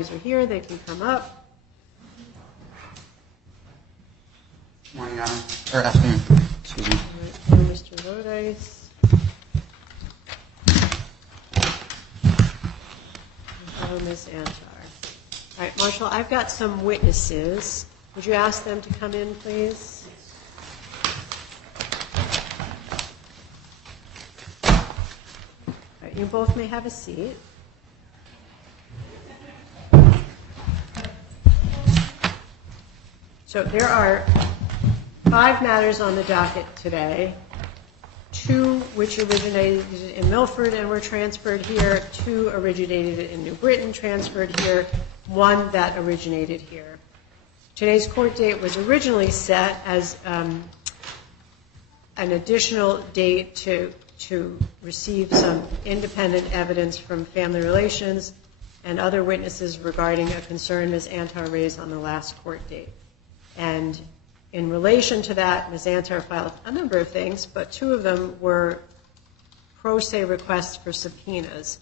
Are here, they can come up. Morning, Your Honor. Or afternoon. Excuse me. All right, Mr. Lodice. Hello, Ms. Antar. All right, Marshall, I've got some witnesses. Would you ask them to come in, please? All right, you both may have a seat. So there are 5 matters on the docket today, 2 which originated in Milford and were transferred here, 2 originated in New Britain, transferred here, 1 that originated here. Today's court date was originally set as an additional date to receive some independent evidence from family relations and other witnesses regarding a concern Ms. Antar raised on the last court date. And in relation to that, Ms. Antar filed a number of things, but 2 of them were pro se requests for subpoenas.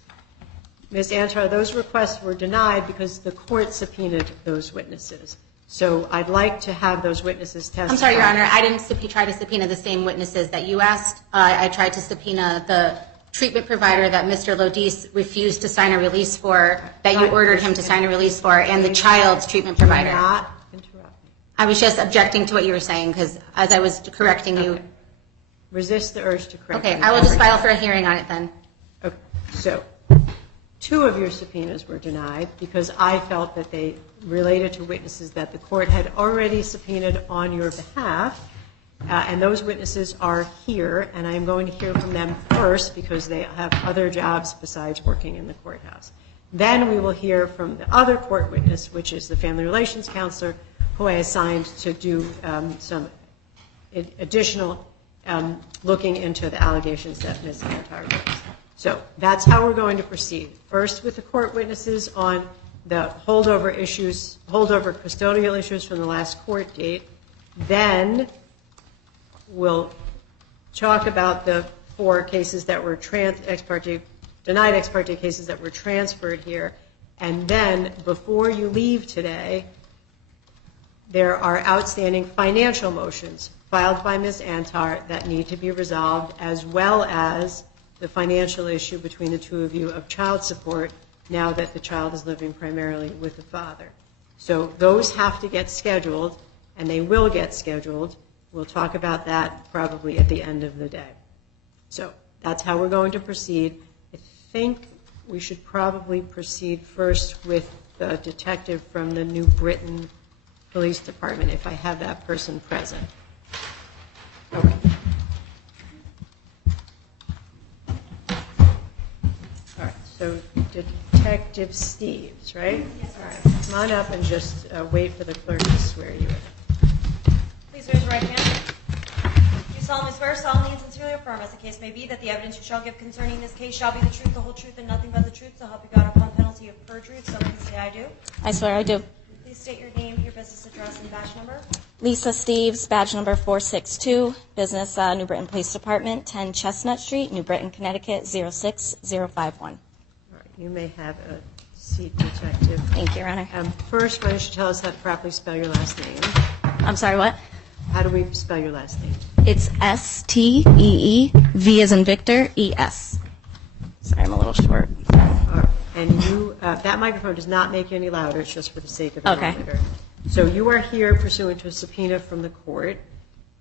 Ms. Antar, those requests were denied because the court subpoenaed those witnesses. So I'd like to have those witnesses testify. I'm sorry, Your Honor. I didn't try to subpoena the same witnesses that you asked. I tried to subpoena the treatment provider that Mr. Lodice refused to sign a release for, that you ordered him to sign a release for, and the child's treatment provider. Do not interrupt me. I was just objecting to what you were saying because as I was correcting you. Okay. Resist the urge to correct me. Okay, I will just file for a hearing on it then. Okay, so 2 of your subpoenas were denied because I felt that they related to witnesses that the court had already subpoenaed on your behalf, and those witnesses are here, and I'm going to hear from them first because they have other jobs besides working in the courthouse. Then we will hear from the other court witness, which is the family relations counselor, who I assigned to do some additional looking into the allegations that Ms. Antar raised. So that's how we're going to proceed. First with the court witnesses on the holdover custodial issues from the last court date. Then we'll talk about the 4 cases that were denied ex parte cases that were transferred here. And then before you leave today, there are outstanding financial motions filed by Ms. Antar that need to be resolved, as well as the financial issue between the 2 of you of child support now that the child is living primarily with the father. So those have to get scheduled, and they will get scheduled. We'll talk about that probably at the end of the day. So that's how we're going to proceed. I think we should probably proceed first with the detective from the New Britain Police Department, if I have that person present. Okay. All right, so Detective Steves, right? Yes, sir. All right, come on up and just wait for the clerk to swear you in. Please raise your right hand. Do you solemnly swear, solemnly and sincerely affirm, as the case may be, that the evidence you shall give concerning this case shall be the truth, the whole truth, and nothing but the truth, so help you God upon penalty of perjury, if so please say I do. I swear I do. Please state your name, your business address, and badge number. Lisa Steves, badge number 462, business New Britain Police Department, 10 Chestnut Street, New Britain, Connecticut, 06051. All right, you may have a seat, Detective. Thank you, Your Honor. First, why don't you tell us how to properly spell your last name? I'm sorry, what? How do we spell your last name? It's S-T-E-E, V as in Victor, E-S. Sorry, I'm a little short. All right. And you, that microphone does not make you any louder. It's just for the sake of the monitor. So you are here pursuant to a subpoena from the court.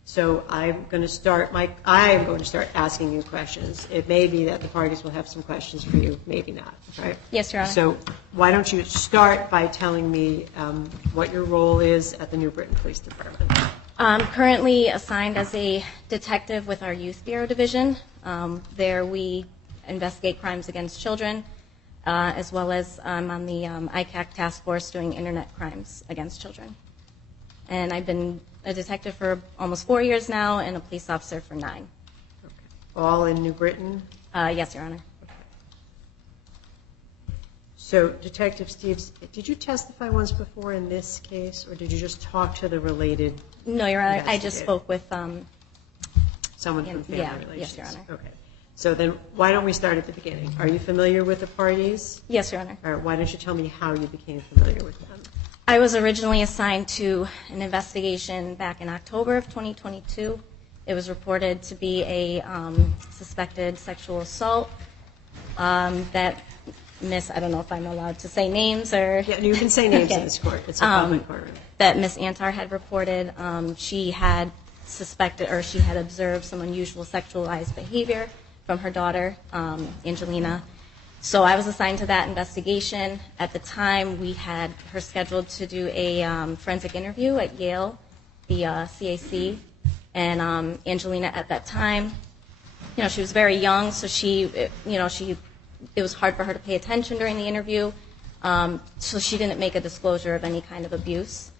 So I'm going to start asking you questions. It may be that the parties will have some questions for you, maybe not. Right? Yes, Your Honor. So why don't you start by telling me what your role is at the New Britain Police Department? I'm currently assigned as a detective with our Youth Bureau Division. There we investigate crimes against children, as well as I'm on the ICAC task force doing internet crimes against children. And I've been a detective for almost 4 years now and a police officer for 9. Okay. All in New Britain? Yes, Your Honor. Okay. So, Detective Steves, did you testify once before in this case, or did you just talk to the related? No, Your Honor. I just spoke with someone from Family Relations. Yes, Your Honor. Okay. So then why don't we start at the beginning? Are you familiar with the parties? Yes, Your Honor. Or why don't you tell me how you became familiar with them? I was originally assigned to an investigation back in October of 2022. It was reported to be a suspected sexual assault that Miss, I don't know if I'm allowed to say names or... Yeah, you can say names in this court. It's a public courtroom. That Miss Antar had reported. She had suspected, or she had observed some unusual sexualized behavior from her daughter, Angelina. So I was assigned to that investigation. At the time, we had her scheduled to do a forensic interview at Yale, the CAC. And Angelina at that time, she was very young, so it was hard for her to pay attention during the interview. So she didn't make a disclosure of any kind of abuse.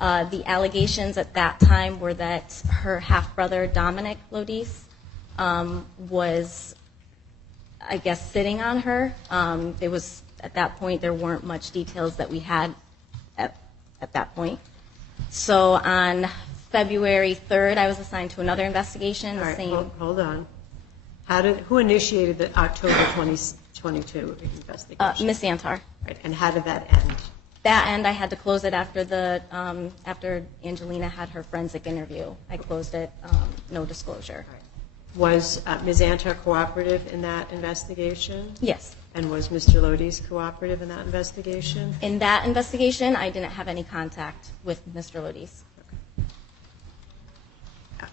The allegations at that time were that her half-brother, Dominic Lodice, was, I guess, sitting on her. At that point, there weren't much details that we had at that point. So on February 3rd, I was assigned to another investigation. All right, hold on. Who initiated the October 2022 investigation? Miss Antar. Right, and how did that end? That end, I had to close it after Angelina had her forensic interview. I closed it, no disclosure. Right. Was Ms. Antar cooperative in that investigation? Yes. And was Mr. Lodice cooperative in that investigation? In that investigation, I didn't have any contact with Mr. Lodice.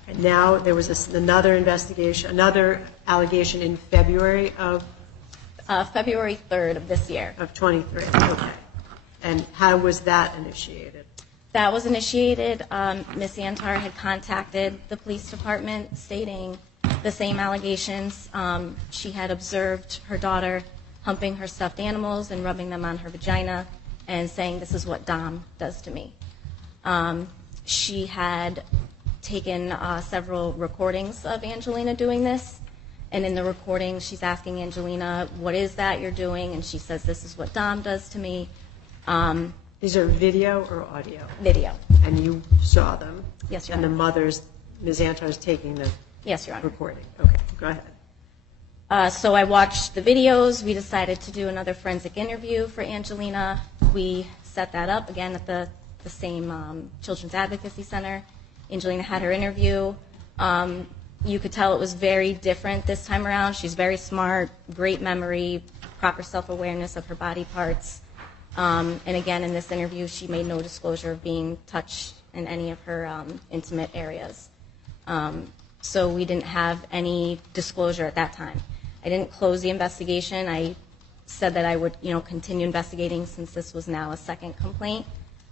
And now there was another investigation, another allegation in February of? February 3rd of this year. Of 23, okay. And how was that initiated? That was initiated, Ms. Antar had contacted the police department stating the same allegations. She had observed her daughter humping her stuffed animals and rubbing them on her vagina and saying, "This is what Dom does to me." She had taken several recordings of Angelina doing this, and in the recording she's asking Angelina, "What is that you're doing?" And she says, "This is what Dom does to me." These are video or audio? Video. And you saw them? Yes, Your Honor. And the Honor. mother's, Ms. Antar is taking the Yes, Your Honor. recording? Okay, go ahead. So I watched the videos. We decided to do another forensic interview for Angelina. We set that up again at the same Children's Advocacy Center. Angelina had her interview. You could tell it was very different this time around. She's very smart, great memory, proper self-awareness of her body parts. And again, in this interview, she made no disclosure of being touched in any of her intimate areas. So we didn't have any disclosure at that time. I didn't close the investigation. I said that I would, continue investigating since this was now a second complaint.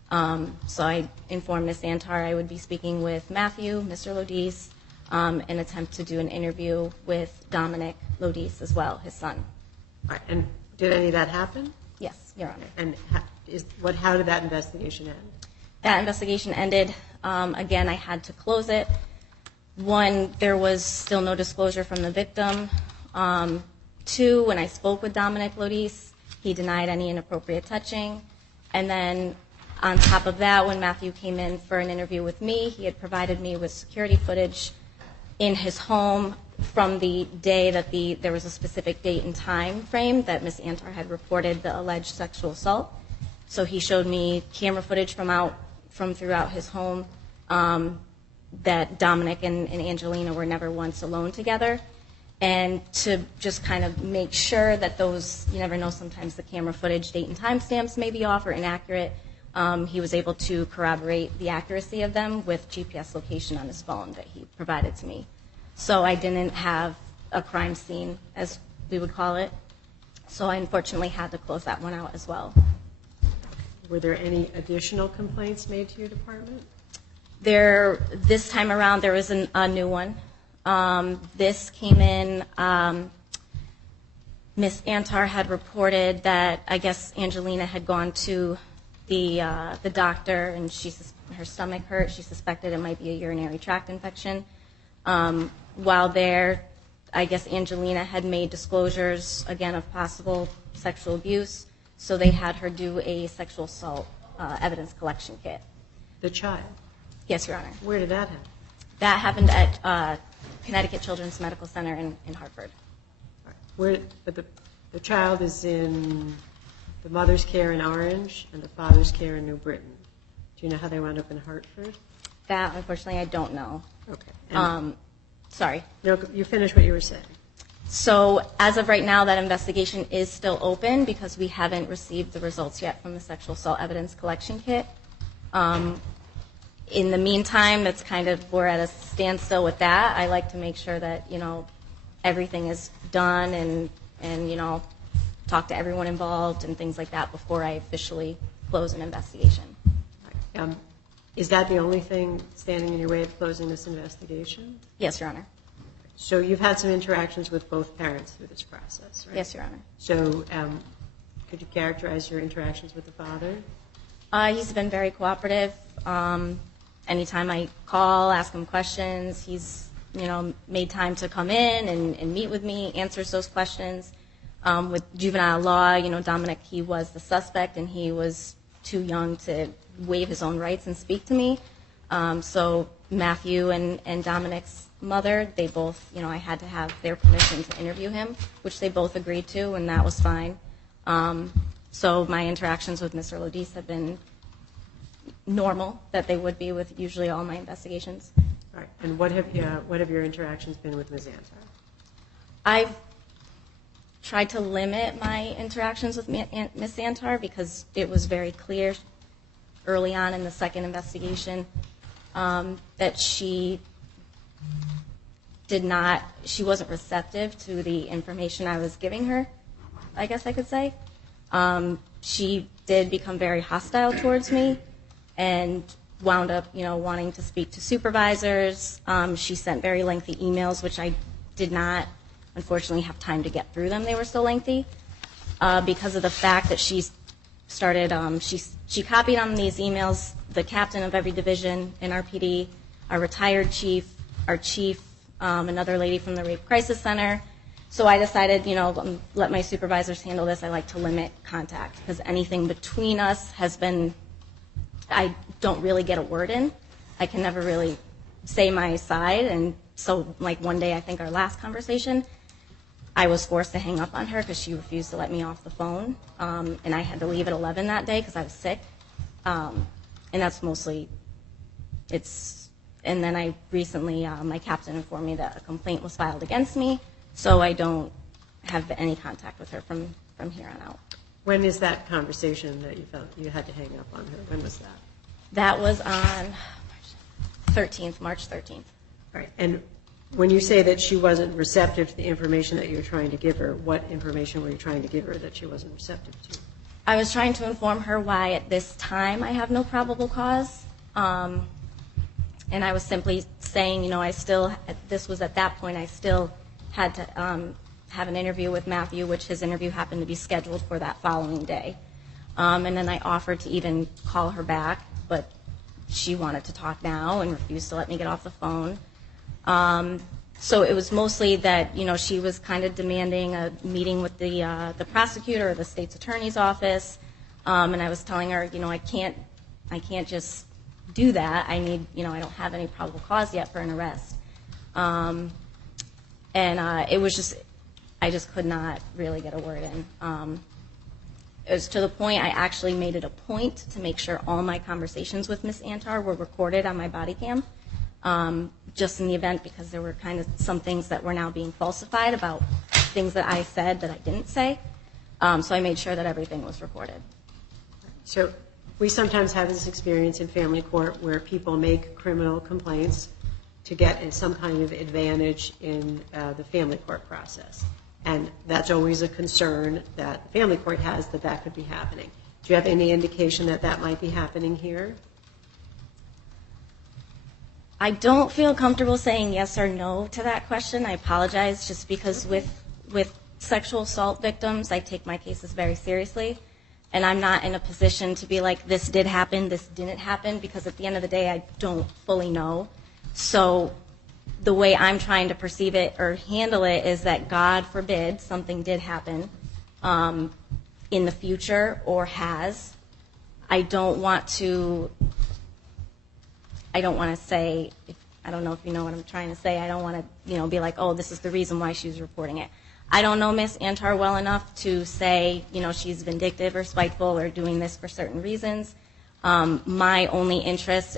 So I informed Ms. Antar I would be speaking with Matthew, Mr. Lodice, and attempt to do an interview with Dominic Lodice as well, his son. All right, and did any of that happen? Yes, Your Honor. And how did that investigation end? That investigation ended. Again, I had to close it. One, there was still no disclosure from the victim. Two, when I spoke with Dominic Lodice, he denied any inappropriate touching. And then on top of that, when Matthew came in for an interview with me, he had provided me with security footage in his home from the day that there was a specific date and time frame that Ms. Antar had reported the alleged sexual assault. So he showed me camera footage from throughout his home that Dominic and Angelina were never once alone together. And to just kind of make sure that those, you never know, sometimes the camera footage, date and time stamps may be off or inaccurate, he was able to corroborate the accuracy of them with GPS location on his phone that he provided to me. So I didn't have a crime scene, as we would call it. So I unfortunately had to close that one out as well. Were there any additional complaints made to your department? This time around, there was a new one. This came in, Ms. Antar had reported that, I guess, Angelina had gone to the doctor and her stomach hurt. She suspected it might be a urinary tract infection. While there, I guess Angelina had made disclosures, again, of possible sexual abuse, so they had her do a sexual assault evidence collection kit. The child? Yes, Your Honor. Where did that happen? That happened at Connecticut Children's Medical Center in Hartford. But the child is in the mother's care in Orange and the father's care in New Britain. Do you know how they wound up in Hartford? That, unfortunately, I don't know. Okay. Sorry. No, you finished what you were saying. So as of right now, that investigation is still open because we haven't received the results yet from the sexual assault evidence collection kit. In the meantime, it's kind of, we're at a standstill with that. I like to make sure that, everything is done and talk to everyone involved and things like that before I officially close an investigation. Is that the only thing standing in your way of closing this investigation? Yes, Your Honor. So you've had some interactions with both parents through this process, right? Yes, Your Honor. So could you characterize your interactions with the father? He's been very cooperative. Anytime I call, ask him questions, he's made time to come in and meet with me, answers those questions. With juvenile law, Dominic, he was the suspect and he was too young to waive his own rights and speak to me. So Matthew and Dominic's mother, they both, I had to have their permission to interview him, which they both agreed to, and that was fine. So my interactions with Mr. Lodice have been normal, that they would be with usually all my investigations. All right. And what have your interactions been with Ms. Antar? I've tried to limit my interactions with Ms. Antar because it was very clear early on in the second investigation that she wasn't receptive to the information I was giving her, I guess I could say. She did become very hostile towards me and wound up, wanting to speak to supervisors. She sent very lengthy emails, which I did not, unfortunately, have time to get through them. They were so lengthy because of the fact that she started, she copied on these emails the captain of every division in our PD, our retired chief, our chief, another lady from the Rape Crisis Center. So I decided, let my supervisors handle this. I like to limit contact because anything between us has been, I don't really get a word in. I can never really say my side. And so one day, I think our last conversation, I was forced to hang up on her because she refused to let me off the phone. And I had to leave at 11 that day because I was sick. And that's mostly, and then I recently, my captain informed me that a complaint was filed against me. So I don't have any contact with her from here on out. When is that conversation that you felt you had to hang up on her? When was that? That was on March 13th. All right. And when you say that she wasn't receptive to the information that you were trying to give her, what information were you trying to give her that she wasn't receptive to? I was trying to inform her why at this time I have no probable cause. And I was simply saying, this was at that point, I still had to have an interview with Matthew, which his interview happened to be scheduled for that following day. And then I offered to even call her back, but she wanted to talk now and refused to let me get off the phone. So it was mostly that, she was kind of demanding a meeting with the prosecutor or the state's attorney's office. And I was telling her, I can't just do that. I need, I don't have any probable cause yet for an arrest. And it was just, I just could not really get a word in. It was to the point I actually made it a point to make sure all my conversations with Ms. Antar were recorded on my body cam, just in the event because there were kind of some things that were now being falsified about things that I said that I didn't say. So I made sure that everything was recorded. So we sometimes have this experience in family court where people make criminal complaints to get some kind of advantage in the family court process. And that's always a concern that the family court has that could be happening. Do you have any indication that that might be happening here? I don't feel comfortable saying yes or no to that question. I apologize, just because with sexual assault victims, I take my cases very seriously. And I'm not in a position to be like, this did happen, this didn't happen, because at the end of the day, I don't fully know. So the way I'm trying to perceive it or handle it is that, God forbid, something did happen in the future or has. I don't want to say, I don't know if you know what I'm trying to say. I don't want to, be like, oh, this is the reason why she was reporting it. I don't know Miss Antar well enough to say, she's vindictive or spiteful or doing this for certain reasons. My only interest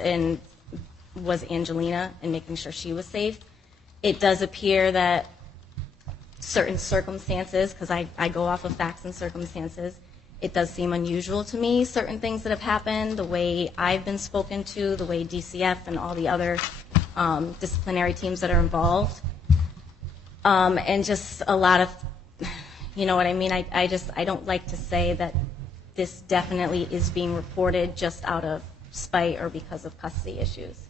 was Angelina and making sure she was safe. It does appear that certain circumstances, because I go off of facts and circumstances, it does seem unusual to me, certain things that have happened, the way I've been spoken to, the way DCF and all the other disciplinary teams that are involved. And just a lot of, you know what I mean? I don't like to say that this definitely is being reported just out of spite or because of custody issues.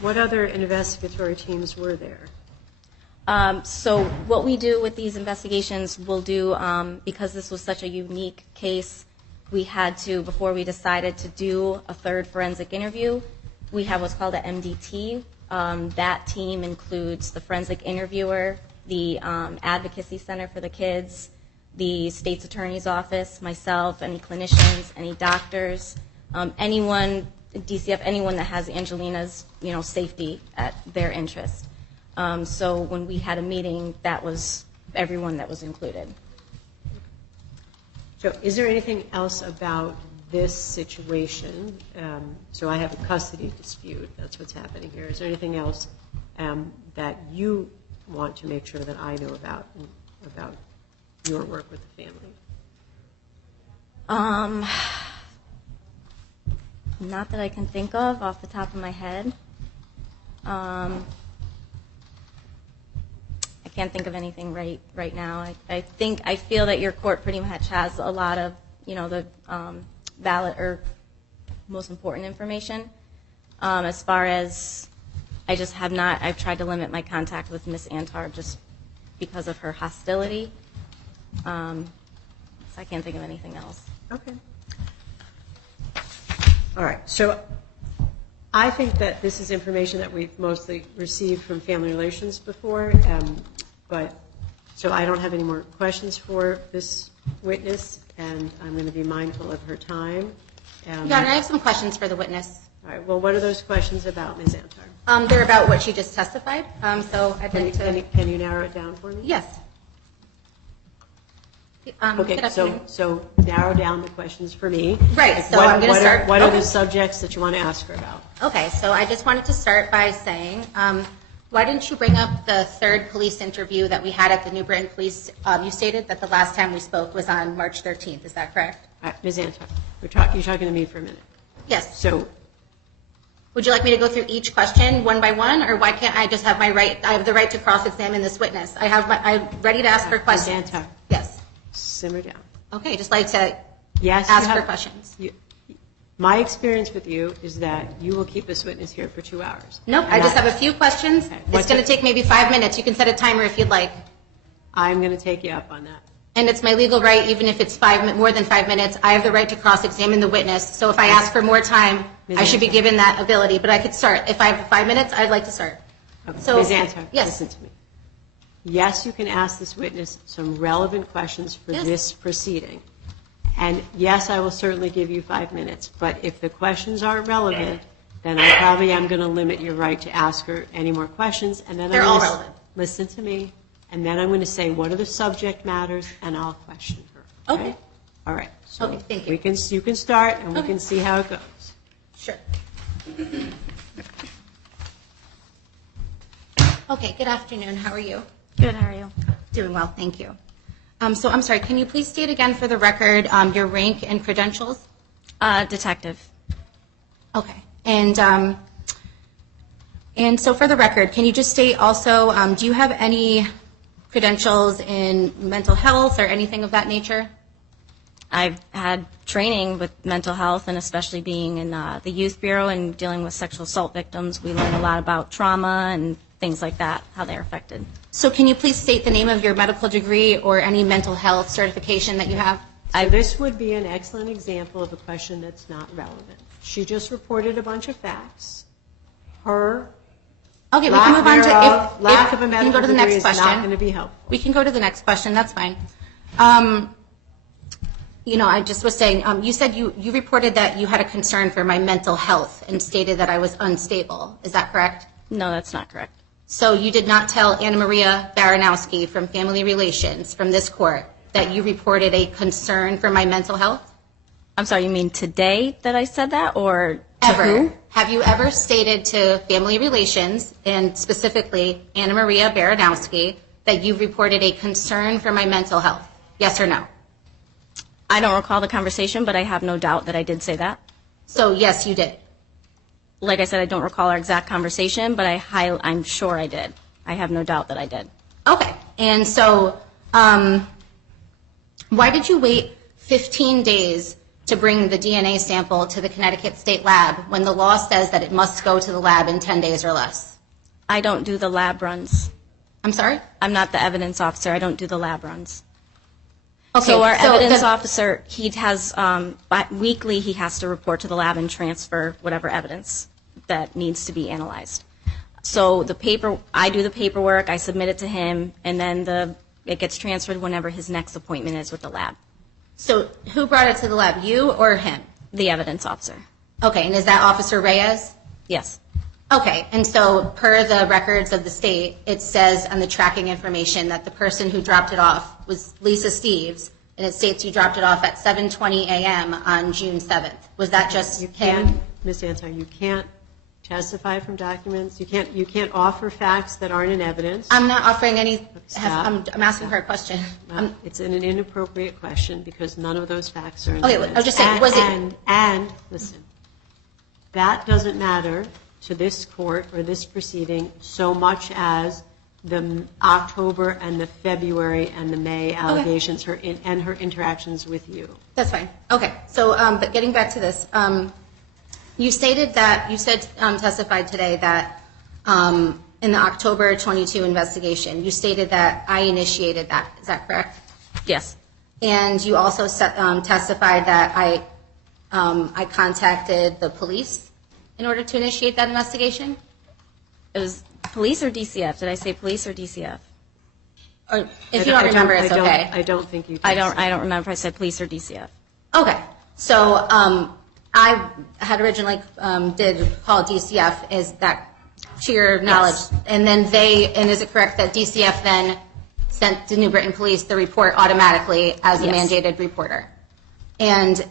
What other investigatory teams were there? So what we do with these investigations, we'll do, because this was such a unique case, we had to, before we decided to do a third forensic interview, we have what's called an MDT. That team includes the forensic interviewer, the advocacy center for the kids, the state's attorney's office, myself, any clinicians, any doctors, anyone, DCF, anyone that has Angelina's, safety at their interest. So when we had a meeting, that was everyone that was included. So is there anything else about this situation? So I have a custody dispute. That's what's happening here. Is there anything else that you want to make sure that I know about your work with the family? Not that I can think of off the top of my head. I can't think of anything right now. I feel that your court pretty much has a lot of, the valid or most important information. As far as I've tried to limit my contact with Miss Antar just because of her hostility. So I can't think of anything else. Okay. All right. So I think that this is information that we've mostly received from Family Relations before, but so I don't have any more questions for this witness, and I'm going to be mindful of her time. Your Honor, I have some questions for the witness. All right. Well, what are those questions about, Ms. Antar? They're about what she just testified. So I'd like to. Can you narrow it down for me? Yes. Okay. So narrow down the questions for me. Right. So I'm going to start. What are the subjects that you want to ask her about? Okay. So I just wanted to start by saying, why didn't you bring up the third police interview that we had at the New Britain Police? You stated that the last time we spoke was on March 13th. Is that correct? Ms. Antar, you're talking to me for a minute. Yes. So. Would you like me to go through each question one by one, or why can't I just have my right? I have the right to cross-examine this witness. I'm ready to ask her questions. Ms. Antar. Yes. Simmer down. Okay. Just like to Yes, ask her questions. My experience with you is that you will keep this witness here for 2 hours. Nope. I just have a few questions. Okay. It's going to take maybe 5 minutes. You can set a timer if you'd like. I'm going to take you up on that. And it's my legal right, even if it's more than 5 minutes, I have the right to cross-examine the witness. So if I ask for more time, I should be given that ability. But I could start. If I have 5 minutes, I'd like to start. Okay. So, Ms. Antar, yes. listen to me. Yes, you can ask this witness some relevant questions for this proceeding. And yes, I will certainly give you 5 minutes. But if the questions aren't relevant, then I probably am going to limit your right to ask her any more questions. And then They're all relevant. Listen to me. And then I'm going to say, what are the subject matters? And I'll question her. Okay. All right. So Okay, thank you. You can start, and we can see how it goes. Sure. Okay, good afternoon. How are you? Good, how are you? Doing well, thank you. So I'm sorry, can you please state again for the record your rank and credentials? Detective. Okay. And so for the record, can you just state also, do you have any credentials in mental health or anything of that nature? I've had training with mental health, and especially being in the Youth Bureau and dealing with sexual assault victims, we learn a lot about trauma and things like that, how they're affected. So can you please state the name of your medical degree or any mental health certification that you have? So this would be an excellent example of a question that's not relevant. She just reported a bunch of facts. Okay, we can move on to lack of a medical degree is question. not going to be helpful. We can go to the next question. That's fine. I just was saying, you said you reported that you had a concern for my mental health and stated that I was unstable. Is that correct? No, that's not correct. So you did not tell Anna Maria Baranowski from Family Relations from this court that you reported a concern for my mental health? I'm sorry, you mean today that I said that, or to Ever. who? Have you ever stated to Family Relations, and specifically Anna Maria Baranowski, that you reported a concern for my mental health? Yes or no? I don't recall the conversation, but I have no doubt that I did say that. So yes, you did. Like I said, I don't recall our exact conversation, but I'm sure I did. I have no doubt that I did. Okay. And so why did you wait 15 days to bring the DNA sample to the Connecticut State Lab when the law says that it must go to the lab in 10 days or less? I don't do the lab runs. I'm sorry? I'm not the evidence officer. I don't do the lab runs. Okay, So our evidence the- officer, he has, weekly he has to report to the lab and transfer whatever evidence that needs to be analyzed. So I do the paperwork, I submit it to him, and then it gets transferred whenever his next appointment is with the lab. So who brought it to the lab, you or him? The evidence officer. Okay, and is that Officer Reyes? Yes. Okay, and so per the records of the state, it says on the tracking information that the person who dropped it off was Lisa Steves, and it states you dropped it off at 7:20 a.m. on June 7th. Was that just him? Ms. Antar, you can't testify from documents. You can't offer facts that aren't in evidence. I'm not offering any. Stop. I'm asking her a question. It's an inappropriate question because none of those facts are in Okay, evidence. I was just saying, was it- And listen, that doesn't matter to this court or this proceeding so much as the October and the February and the May allegations and her interactions with you. That's fine. Okay, so but getting back to this, you testified today that in the October 22 investigation, you stated that I initiated that. Is that correct? Yes. And you also testified that I contacted the police in order to initiate that investigation? It was police or DCF? Did I say police or DCF? Or if you don't remember, it's okay. I don't think you did. I don't remember if I said police or DCF. Okay, so I had originally did call DCF, is that to your knowledge? Yes. And then is it correct that DCF then sent to New Britain Police the report automatically as a Yes. mandated reporter? And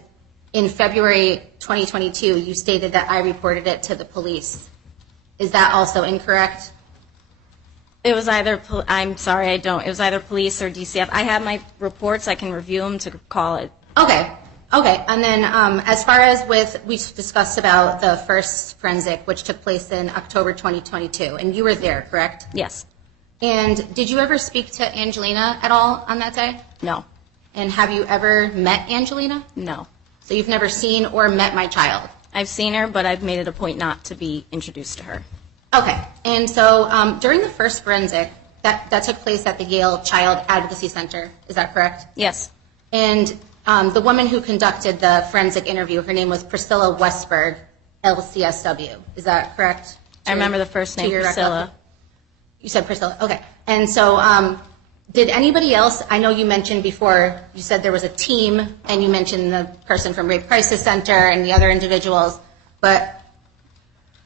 in February 2022, you stated that I reported it to the police. Is that also incorrect? It was either, I'm sorry, I don't. It was either police or DCF. I have my reports. I can review them to call it. Okay. And then as far as we discussed about the first forensic, which took place in October 2022, and you were there, correct? Yes. And did you ever speak to Angelina at all on that day? No. And have you ever met Angelina? No. So you've never seen or met my child? I've seen her, but I've made it a point not to be introduced to her. Okay. And so during the first forensic, that took place at the Yale Child Advocacy Center, is that correct? Yes. And the woman who conducted the forensic interview, her name was Priscilla Westberg, LCSW. Is that correct? I remember the first name, Priscilla. You said Priscilla. Okay. And so did anybody else, I know you mentioned before, you said there was a team, and you mentioned the person from Rape Crisis Center and the other individuals, but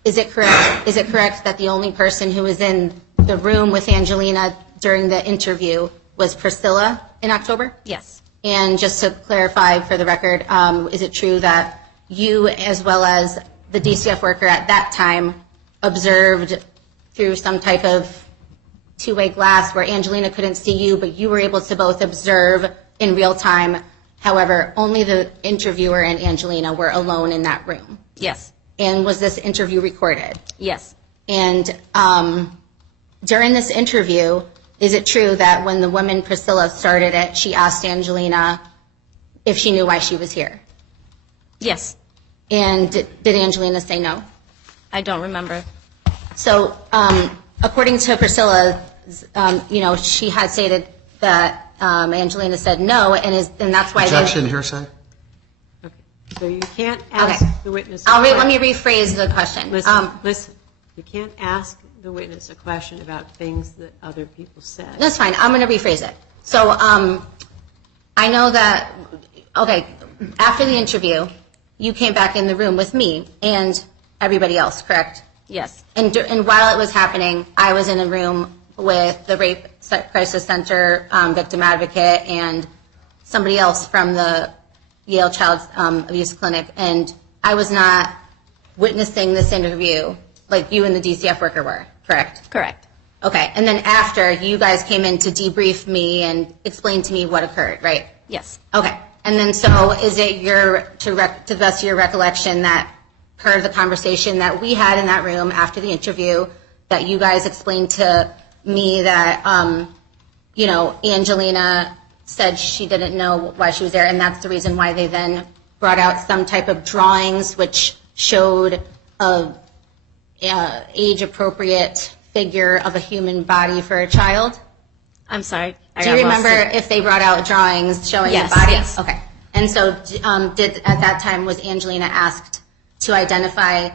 is it correct that the only person who was in the room with Angelina during the interview was Priscilla in October? Yes. And just to clarify for the record, is it true that you, as well as the DCF worker at that time, observed through some type of two-way glass where Angelina couldn't see you, but you were able to both observe in real time? However, only the interviewer and Angelina were alone in that room. Yes. And was this interview recorded? Yes. And during this interview, is it true that when the woman Priscilla started it, she asked Angelina if she knew why she was here? Yes. And did Angelina say no? I don't remember. So according to Priscilla, she had stated that Angelina said no, and that's why. Objection, hearsay? Okay. So you can't ask the witness. Let me rephrase the question. Listen. You can't ask the witness a question about things that other people said. That's fine. I'm going to rephrase it. So I know that, after the interview, you came back in the room with me and everybody else, correct? Yes. And while it was happening, I was in a room with the Rape Crisis Center victim advocate and somebody else from the Yale Child Abuse Clinic, and I was not witnessing this interview like you and the DCF worker were, correct? Correct. Okay, and then after, you guys came in to debrief me and explain to me what occurred, right? Yes. Okay, and then so is it to the best of your recollection that per the conversation that we had in that room after the interview, that you guys explained to me that, Angelina said she didn't know why she was there, and that's the reason why they then brought out some type of drawings which showed a age-appropriate figure of a human body for a child? I'm sorry. Do you remember if they brought out drawings showing Yes, the body? yes. Okay. And so at that time, was Angelina asked to identify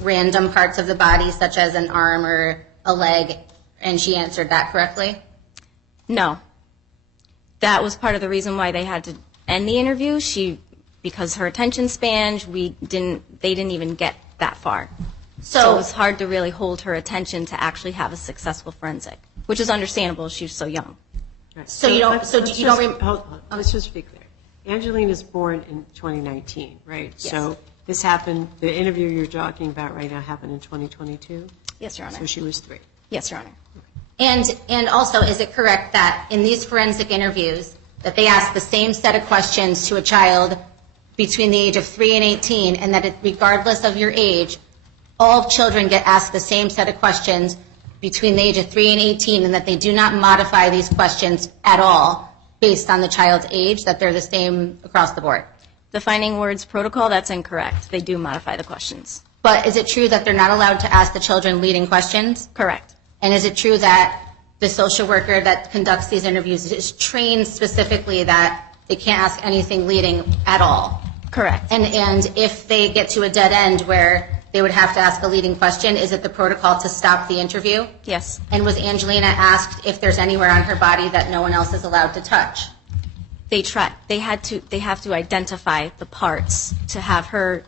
random parts of the body, such as an arm or a leg, and she answered that correctly? No. That was part of the reason why they had to end the interview. Because her attention span, they didn't even get that far. So it was hard to really hold her attention to actually have a successful forensic, which is understandable. She was so young. Right. So you don't. Hold on. Let's just be clear. Angelina's born in 2019, right? Yes. So this happened. The interview you're talking about right now happened in 2022. Yes, Your Honor. So she was 3. Yes, Your Honor. And also, is it correct that in these forensic interviews that they ask the same set of questions to a child between the age of 3 and 18, and that regardless of your age, all children get asked the same set of questions between the age of 3 and 18, and that they do not modify these questions at all based on the child's age, that they're the same across the board? The Finding Words protocol, that's incorrect. They do modify the questions. But is it true that they're not allowed to ask the children leading questions? Correct. And is it true that the social worker that conducts these interviews is trained specifically that they can't ask anything leading at all? Correct. And if they get to a dead end where they would have to ask a leading question, is it the protocol to stop the interview? Yes. And was Angelina asked if there's anywhere on her body that no one else is allowed to touch? They have to identify the parts to have her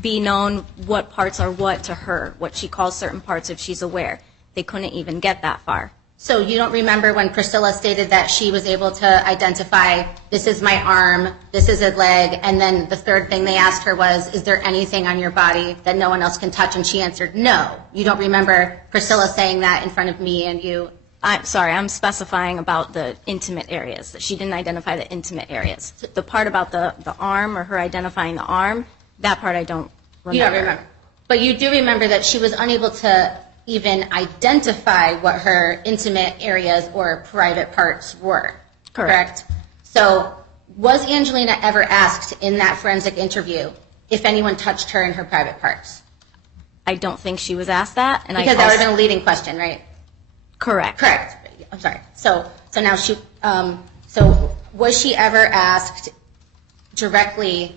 be known what parts are what to her, what she calls certain parts if she's aware. They couldn't even get that far. So you don't remember when Priscilla stated that she was able to identify, this is my arm, this is a leg, and then the third thing they asked her was, is there anything on your body that no one else can touch? And she answered no. You don't remember Priscilla saying that in front of me and you? I'm sorry, I'm specifying about the intimate areas, that she didn't identify the intimate areas. The part about the arm or her identifying the arm, that part I don't remember. You don't remember. But you do remember that she was unable to even identify what her intimate areas or private parts were. Correct? So was Angelina ever asked in that forensic interview if anyone touched her in her private parts? I don't think she was asked that. Because that would have been a leading question, right? Correct. Correct. I'm sorry. So now so was she ever asked directly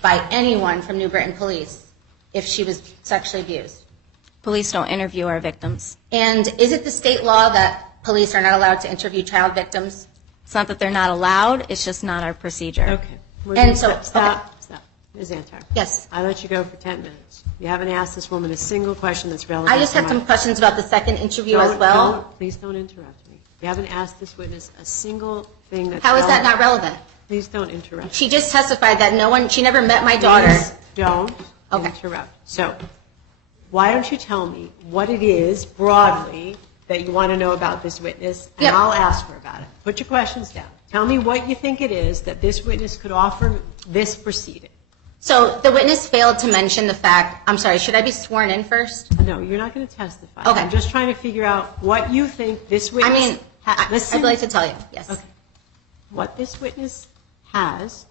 by anyone from New Britain Police if she was sexually abused? Police don't interview our victims. And is it the state law that police are not allowed to interview child victims? It's not that they're not allowed, it's just not our procedure. Okay. Stop. Ms. Antar. Yes. I let you go for 10 minutes. You haven't asked this woman a single question that's relevant. I just have some questions about the second interview as well. Please don't interrupt me. You haven't asked this witness a single thing that's How is that not relevant? Please don't interrupt. She just testified that she never met my daughter. Please don't interrupt. So why don't you tell me what it is broadly that you want to know about this witness, and I'll ask her about it. Put your questions down. Tell me what you think it is that this witness could offer this proceeding. So the witness failed to mention the fact, I'm sorry, should I be sworn in first? No, you're not going to testify. Okay. I'm just trying to figure out what you think this witness I'd like to tell you, yes. Okay. What this witness has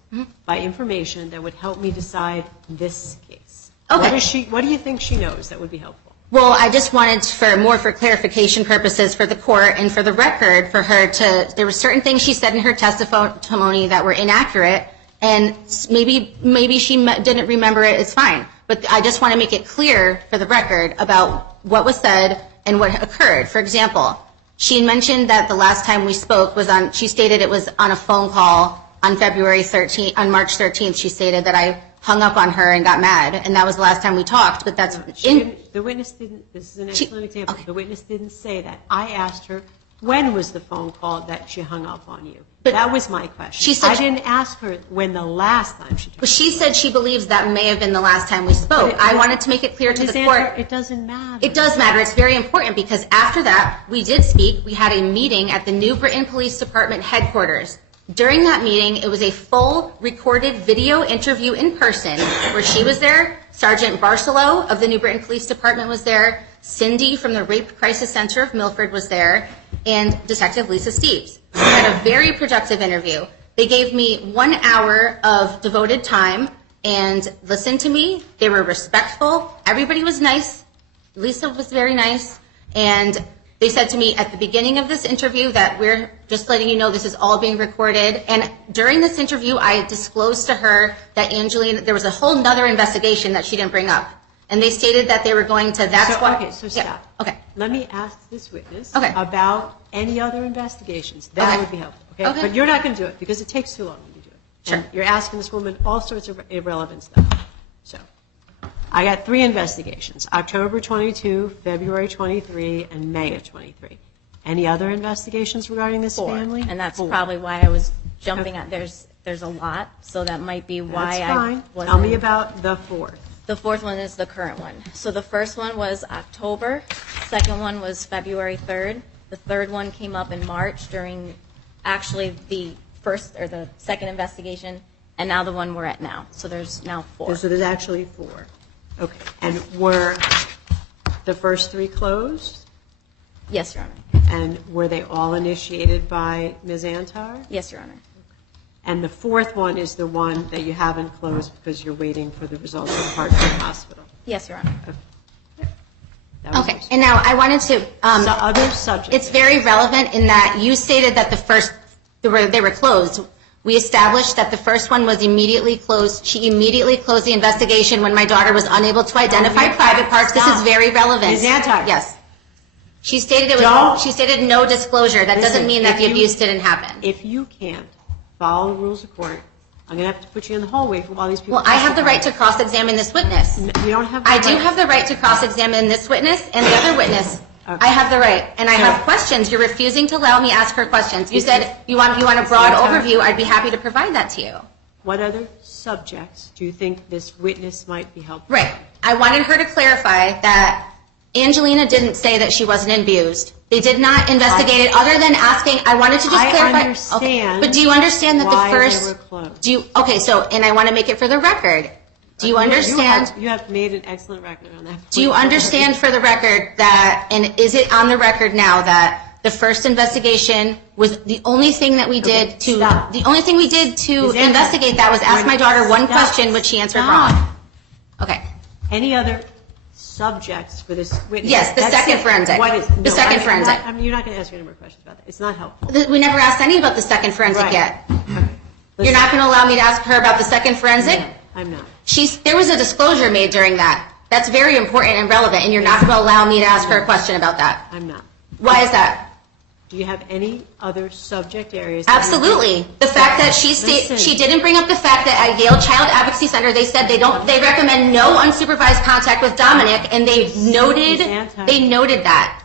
by information that would help me decide this case. Okay. What do you think she knows that would be helpful? Well, I just wanted for clarification purposes for the court and for the record for her there were certain things she said in her testimony that were inaccurate, and maybe she didn't remember it, it's fine. But I just want to make it clear for the record about what was said and what occurred. For example, she mentioned that the last time we spoke she stated it was on a phone call on March 13th. She stated that hung up on her and got mad, and that was the last time we talked. But that's the witness didn't. This is an excellent example. Okay. The witness didn't say that. I asked her, when was the phone call that she hung up on you? But that was my question. She said I didn't ask her when the last time she talked. Well, she said she believes that may have been the last time we spoke. I wanted to make it clear to the court. It doesn't matter. It does matter. It's very important because after that, we did speak. We had a meeting at the New Britain Police Department headquarters. During that meeting, it was a full recorded video interview in person where she was there, Sergeant Barcelo of the New Britain Police Department was there, Cindy from the Rape Crisis Center of Milford was there, and Detective Lisa Steeves. We had a very productive interview. They gave me 1 hour of devoted time and listened to me. They were respectful. Everybody was nice. Lisa was very nice. And they said to me at the beginning of this interview that we're just letting you know this is all being recorded. And during this interview, I disclosed to her that Angelina, there was a whole nother investigation that she didn't bring up. And they stated that they were going to, Okay, so stop. Yeah, okay. Let me ask this witness about any other investigations. That would be helpful. Okay? But you're not going to do it because it takes too long when you do it. Sure. And you're asking this woman all sorts of irrelevant stuff. So I got 3 investigations, October 22, February 23, and May of 23. Any other investigations regarding this 4. family? And that's 4. probably why I was jumping at. There's a lot, so that might be why That's fine. I wasn't. Tell me about the 4th. The 4th one is the current one. So the first one was October. Second one was February 3rd. The third one came up in March during actually the first or the second investigation, and now the one we're at now. So there's now 4. So there's actually 4. Okay. And were the first 3 closed? Yes, Your Honor. And were they all initiated by Ms. Antar? Yes, Your Honor. And the 4th one is the one that you haven't closed because you're waiting for the results of Hartford Hospital. Yes, Your Honor. Okay, and now I wanted to. Other subjects. It's very relevant in that you stated that the first they were closed. We established that the first one was immediately closed. She immediately closed the investigation when my daughter was unable to identify private parts. This is very relevant. Ms. Antar. Yes. She stated it was. She stated no disclosure. That doesn't mean that the abuse didn't happen. If you can't follow the rules of court, I'm going to have to put you in the hallway for all these people. Well, I have the right to cross-examine this witness. You don't have. I do have the right to cross-examine this witness and the other witness. Okay. I have the right, and I have questions. You're refusing to allow me to ask her questions. You said you want a broad overview. I'd be happy to provide that to you. What other subjects do you think this witness might be helpful? Right. I wanted her to clarify that Angelina didn't say that she wasn't abused. They did not investigate it other than asking. I wanted to just clarify. I understand. Okay. But do you understand that why the first? They were closed. Do you? Okay. So, and I want to make it for the record. Do you understand? You have made an excellent record on that point. Do you understand for the record that, and is it on the record now that the first investigation was the only thing that we did to, the only thing we did to investigate that was ask my daughter one question, which she answered wrong. Okay. Any other subjects for this witness? Yes, the second forensic. What is the second forensic? You're not going to ask me any more questions about that. It's not helpful. We never asked any about the second forensic yet. You're not going to allow me to ask her about the second forensic? No, I'm not. There was a disclosure made during that. That's very important and relevant, and you're not going to allow me to ask her a question about that. I'm not. Why is that? Do you have any other subject areas? Absolutely. The fact that she didn't bring up the fact that at Yale Child Advocacy Center they said they recommend no unsupervised contact with Dominic, and they noted that.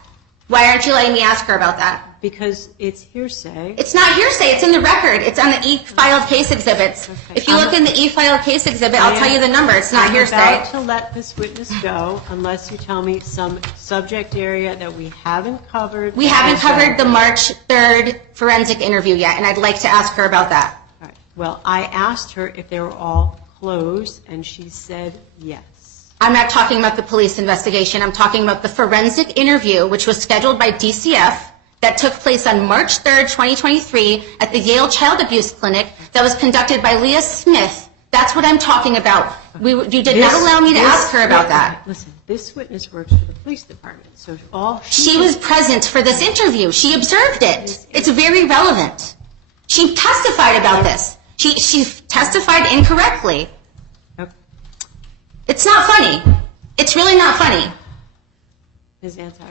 Why aren't you letting me ask her about that? Because it's hearsay. It's not hearsay. It's in the record. It's on the e-filed case exhibits. Okay. If you look in the e-filed case exhibit, I'll tell you the number. It's not hearsay. I'm about to let this witness go unless you tell me some subject area that we haven't covered. We haven't covered the March 3rd forensic interview yet, and I'd like to ask her about that. All right. Well, I asked her if they were all closed, and she said yes. I'm not talking about the police investigation. I'm talking about the forensic interview, which was scheduled by DCF, that took place on March 3rd, 2023 at the Yale Child Abuse Clinic that was conducted by Leah Smith. That's what I'm talking about. You did not allow me to ask her about that. Listen, this witness works for the police department, so she was present for this interview. She observed it. It's very relevant. She testified about this. She testified incorrectly. Okay. It's not funny. It's really not funny. Ms. Antar,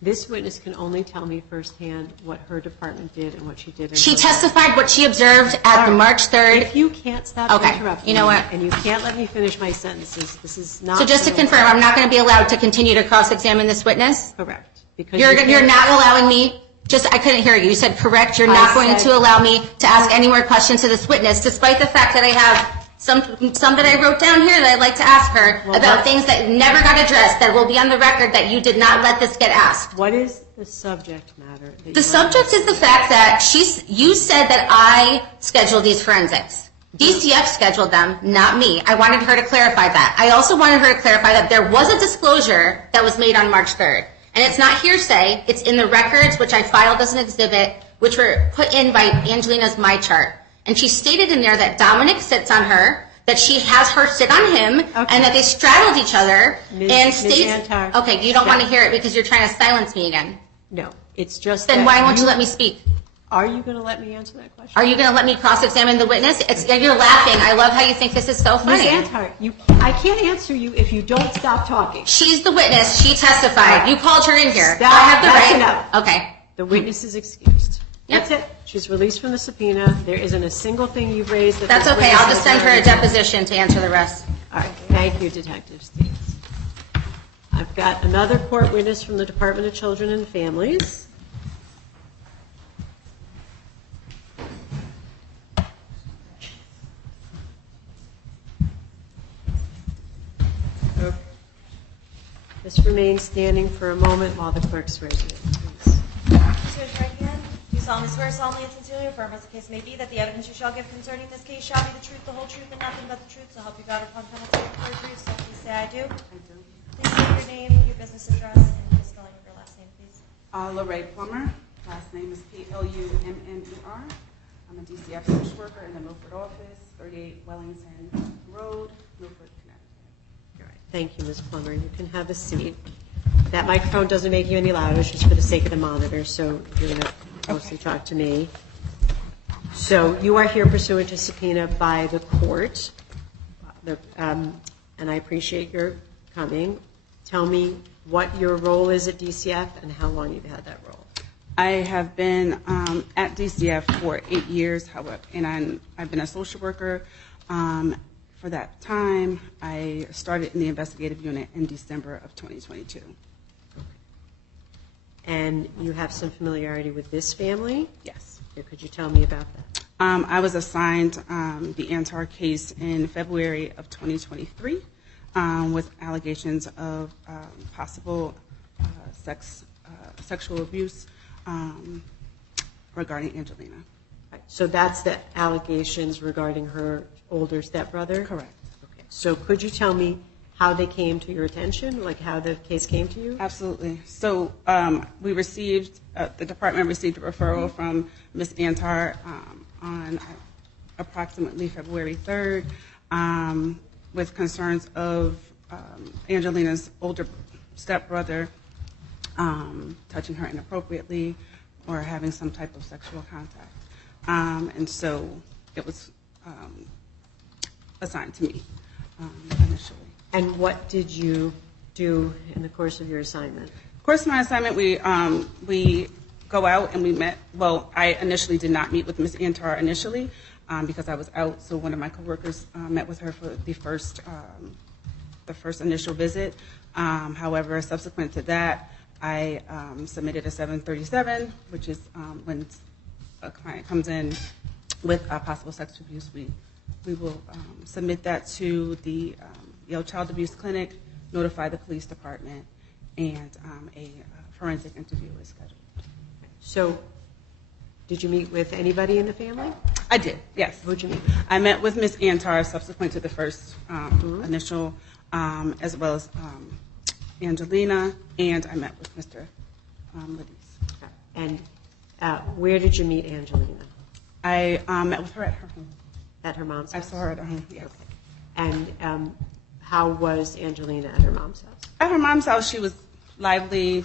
This witness can only tell me firsthand what her department did and what she did. She testified what she observed at the March 3rd. If you can't stop interrupting you know what? and you can't let me finish my sentences, this is not... So just to confirm, I'm not going to be allowed to continue to cross-examine this witness? Correct. Because You're not allowing me, I couldn't hear you. You said correct. You're not going to allow me to ask any more questions to this witness, despite the fact that I have some that I wrote down here that I'd like to ask her about things that never got addressed, that will be on the record that you did not let this get asked. What is the subject matter? The subject is the fact that you said that I scheduled these forensics. DCF scheduled them, not me. I wanted her to clarify that. I also wanted her to clarify that there was a disclosure that was made on March 3rd. And it's not hearsay. It's in the records, which I filed as an exhibit, which were put in by Angelina's My Chart. And she stated in there that Dominic sits on her, that she has her sit on him, and that they straddled each other. Ms. Antar, okay, you don't want to hear it because you're trying to silence me again. No, it's just Then why won't you let me speak? Are you going to let me answer that question? Are you going to let me cross-examine the witness? You're laughing. I love how you think this is so funny. Ms. Antar, I can't answer you if you don't stop talking. She's the witness. She testified. You called her in here. Stop. I have the That's right. enough. Okay. The witness is excused. Yep. That's it. She's released from the subpoena. There isn't a single thing you've raised. That's okay. I'll just send her a deposition to answer the rest. All right. Thank you, Detective Stevens. I've got another court witness from the Department of Children and Families. Okay. Just remain standing for a moment while the clerk swears you in, please. Raise your right hand. Do you solemnly swear, solemnly and sincerely affirm, as the case may be, that the evidence you shall give concerning this case shall be the truth, the whole truth, and nothing but the truth, so help you God upon penalty of perjury? So please say I do. I do. Please state your name, your business address, and the spelling of your last name, please. Lorraine Plummer. Last name is Plummer. I'm a DCF social worker in the Milford office, 38 Wellington Road, Milford, Connecticut. All right. Thank you, Ms. Plummer. You can have a seat. That microphone doesn't make you any louder. It's just for the sake of the monitor, so you're going to mostly talk to me. So you are here pursuant to subpoena by the court, and I appreciate your coming. Tell me what your role is at DCF and how long you've had that role. I have been at DCF for 8 years, however, and I've been a social worker for that time. I started in the investigative unit in December of 2022. Okay. And you have some familiarity with this family? Yes. Could you tell me about that? I was assigned the Antar case in February of 2023 with allegations of possible sexual abuse regarding Angelina. Right. So that's the allegations regarding her older stepbrother? Correct. Okay. So could you tell me how they came to your attention, like how the case came to you? Absolutely. So we received, the department received a referral from Ms. Antar on approximately February 3rd with concerns of Angelina's older stepbrother touching her inappropriately or having some type of sexual contact. And so it was assigned to me initially. And what did you do in the course of your assignment? Of course, my assignment, we go out and we met. Well, I initially did not meet with Ms. Antar initially because I was out. So one of my coworkers met with her for the first initial visit. However, subsequent to that, I submitted a 737, which is when a client comes in with possible sexual abuse, we will submit that to the Yale Child Abuse Clinic, notify the police department, and a forensic interview is scheduled. So, did you meet with anybody in the family? I did, yes. Who did you meet with? I met with Ms. Antar subsequent to the first initial, as well as Angelina, and I met with Mr. Lodice. And where did you meet Angelina? I met with her at her home. At her mom's house? I saw her at her home, yes. Okay. And how was Angelina at her mom's house? At her mom's house, she was lively,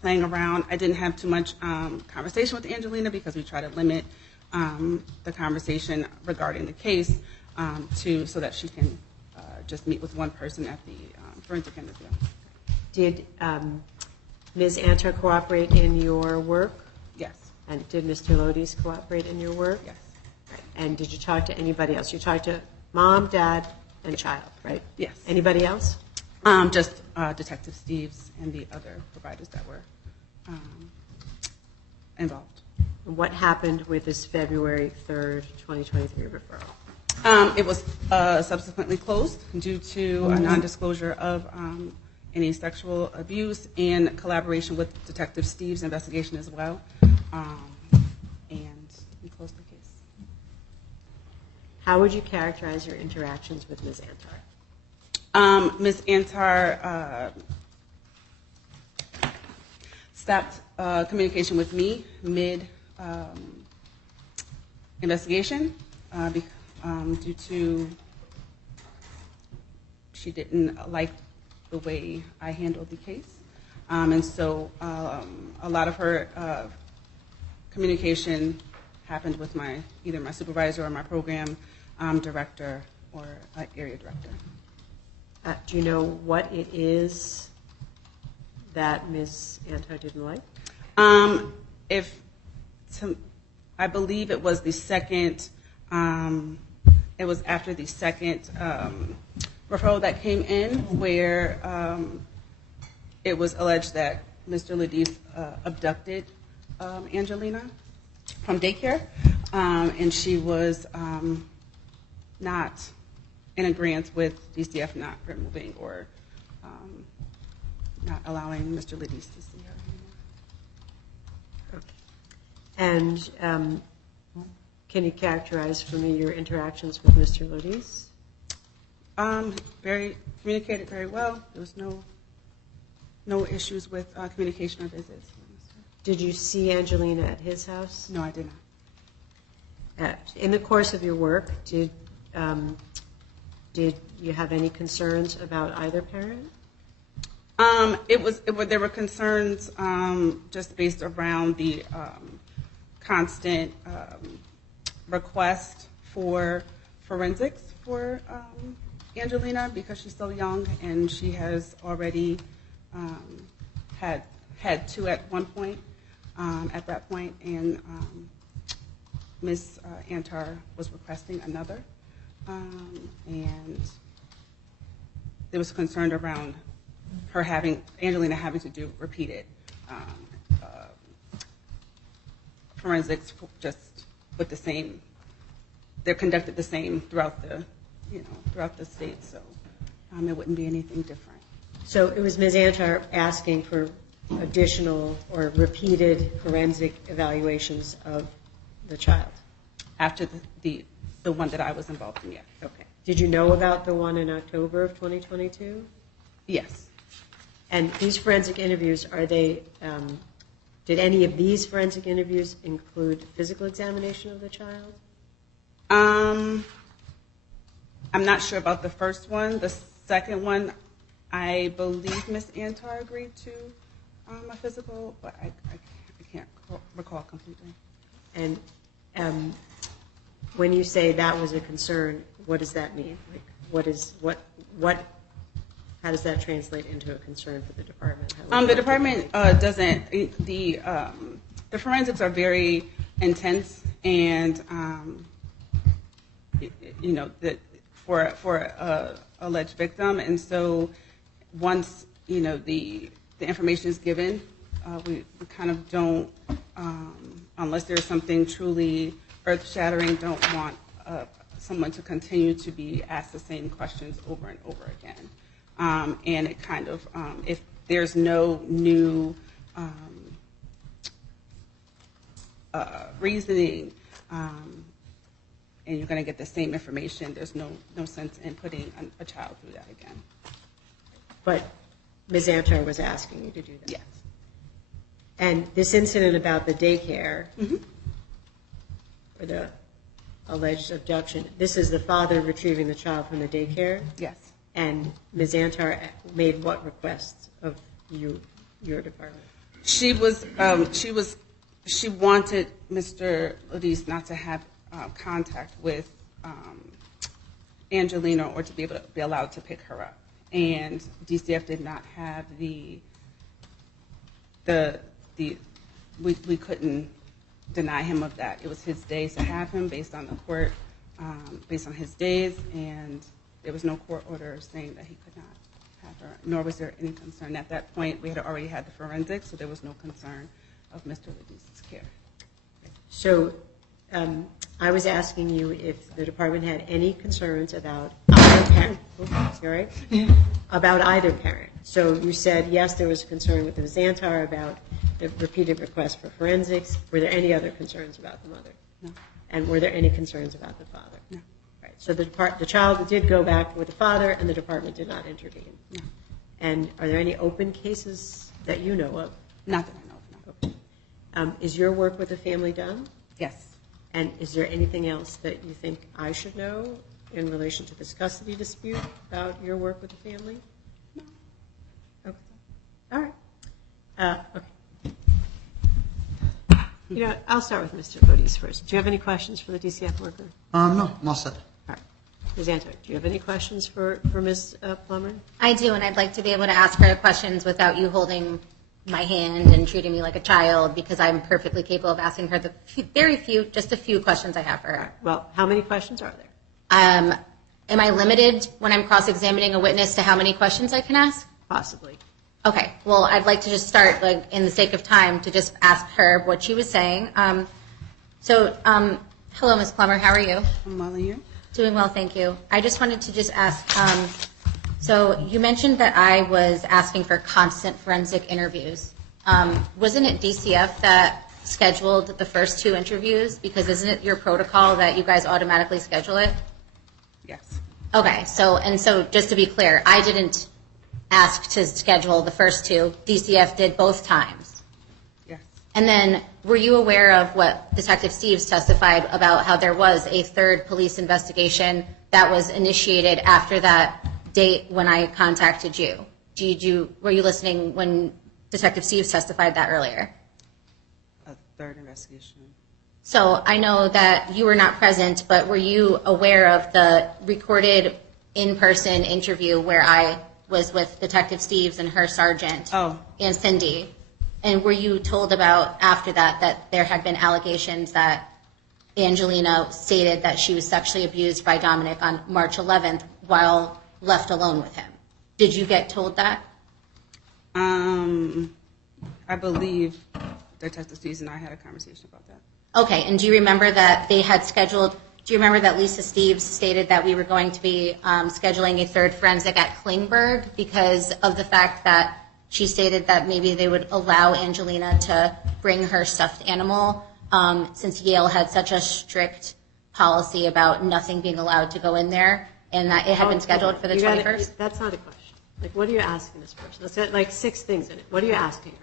playing around. I didn't have too much conversation with Angelina because we try to limit the conversation regarding the case so that she can just meet with one person at the forensic interview. Did Ms. Antar cooperate in your work? Yes. And did Mr. Lodice cooperate in your work? Yes. Right. And did you talk to anybody else? You talked to mom, dad, and child, right? Yes. Anybody else? Just Detective Steves and the other providers that were involved. And what happened with this February 3rd, 2023 referral? It was subsequently closed due to a non-disclosure of any sexual abuse and collaboration with Detective Steve's investigation as well. And we closed the case. How would you characterize your interactions with Ms. Antar? Ms. Antar stopped communication with me mid-investigation due to she didn't like the way I handled the case. And so a lot of her communication happened with either my supervisor or my program director or area director. Do you know what it is that Ms. Antar didn't like? I believe it was the second, it was after the second referral that came in where it was alleged that Mr. Lodice abducted Angelina from daycare, and she was not in agreement with DCF not removing or not allowing Mr. Lodice to see her anymore. Okay. And can you characterize for me your interactions with Mr. Lodice? Communicated very well. There was no issues with communication or visits. Did you see Angelina at his house? No, I did not. In the course of your work, did you have any concerns about either parent? There were concerns just based around the constant request for forensics for Angelina because she's so young and she has already had two at one point. At that point, and Ms. Antar was requesting another, and there was concern around Angelina having to do repeated forensics just with the same. They're conducted the same throughout the state, so it wouldn't be anything different. So it was Ms. Antar asking for additional or repeated forensic evaluations of the child? After the one that I was involved in, yes. Okay. Did you know about the one in October of 2022? Yes. And these forensic interviews, did any of these forensic interviews include physical examination of the child? I'm not sure about the first one. The second one, I believe Ms. Antar agreed to a physical, but I can't recall completely. And when you say that was a concern, what does that mean? Like, how does that translate into a concern for the department? The department doesn't. The forensics are very intense, and for a alleged victim, and so once the information is given, we kind of don't, unless there's something truly earth-shattering, don't want someone to continue to be asked the same questions over and over again. And it kind of, if there's no new reasoning, and you're going to get the same information, there's no sense in putting a child through that again. But Ms. Antar was asking you to do that? Yes. And this incident about the daycare, or the alleged abduction, this is the father retrieving the child from the daycare? Yes. And Ms. Antar made what requests of your department? She wanted Mr. Lodice not to have contact with Angelina or to be able to be allowed to pick her up. And DCF did not have the we couldn't deny him of that. It was his day to have him based on the court, based on his days, and there was no court order saying that he could not have her, nor was there any concern. At that point, we had already had the forensics, so there was no concern of Mr. Lodice's care. So I was asking you if the department had any concerns about either parent. About either parent. So you said, yes, there was a concern with Ms. Antar about the repeated request for forensics. Were there any other concerns about the mother? No. And were there any concerns about the father? No. Right. So the child did go back with the father, and the department did not intervene. No. And are there any open cases that you know of? Not that I know of, no. Okay. Is your work with the family done? Yes. And is there anything else that you think I should know in relation to this custody dispute about your work with the family? No. Okay. All right. Okay. You know, I'll start with Mr. Lodice first. Do you have any questions for the DCF worker? No, I'm all set. All right. Ms. Antar, do you have any questions for Ms. Plummer? I do, and I'd like to be able to ask her questions without you holding my hand and treating me like a child, because I'm perfectly capable of asking her the just a few questions I have for her. Well, how many questions are there? Am I limited when I'm cross-examining a witness to how many questions I can ask? Possibly. Okay. Well, I'd like to just start, like, in the sake of time, to just ask her what she was saying. Hello, Ms. Plummer. How are you? I'm well, and you? Doing well, thank you. I just wanted to just ask, so you mentioned that I was asking for constant forensic interviews. Wasn't it DCF that scheduled the first 2 interviews? Because isn't it your protocol that you guys automatically schedule it? Yes. Okay, so just to be clear, I didn't ask to schedule the first 2. DCF did both times. Yes. And then, were you aware of what Detective Steves testified about, how there was a 3rd police investigation that was initiated after that date when I contacted you? Were you listening when Detective Steves testified that earlier? A 3rd investigation. So I know that you were not present, but were you aware of the recorded in-person interview where I was with Detective Steves and her sergeant and Cindy? And were you told about after that there had been allegations that Angelina stated that she was sexually abused by Dominic on March 11th while left alone with him? Did you get told that? I believe Detective Steves and I had a conversation about that. Okay, and do you remember that they had scheduled, do you remember that Lisa Steves stated that we were going to be scheduling a 3rd forensic at Klingberg because of the fact that she stated that maybe they would allow Angelina to bring her stuffed animal since Yale had such a strict policy about nothing being allowed to go in there, and that it had been scheduled for the 21st? That's not a question. Like, what are you asking this person? Let's get like 6 things in it. What are you asking her?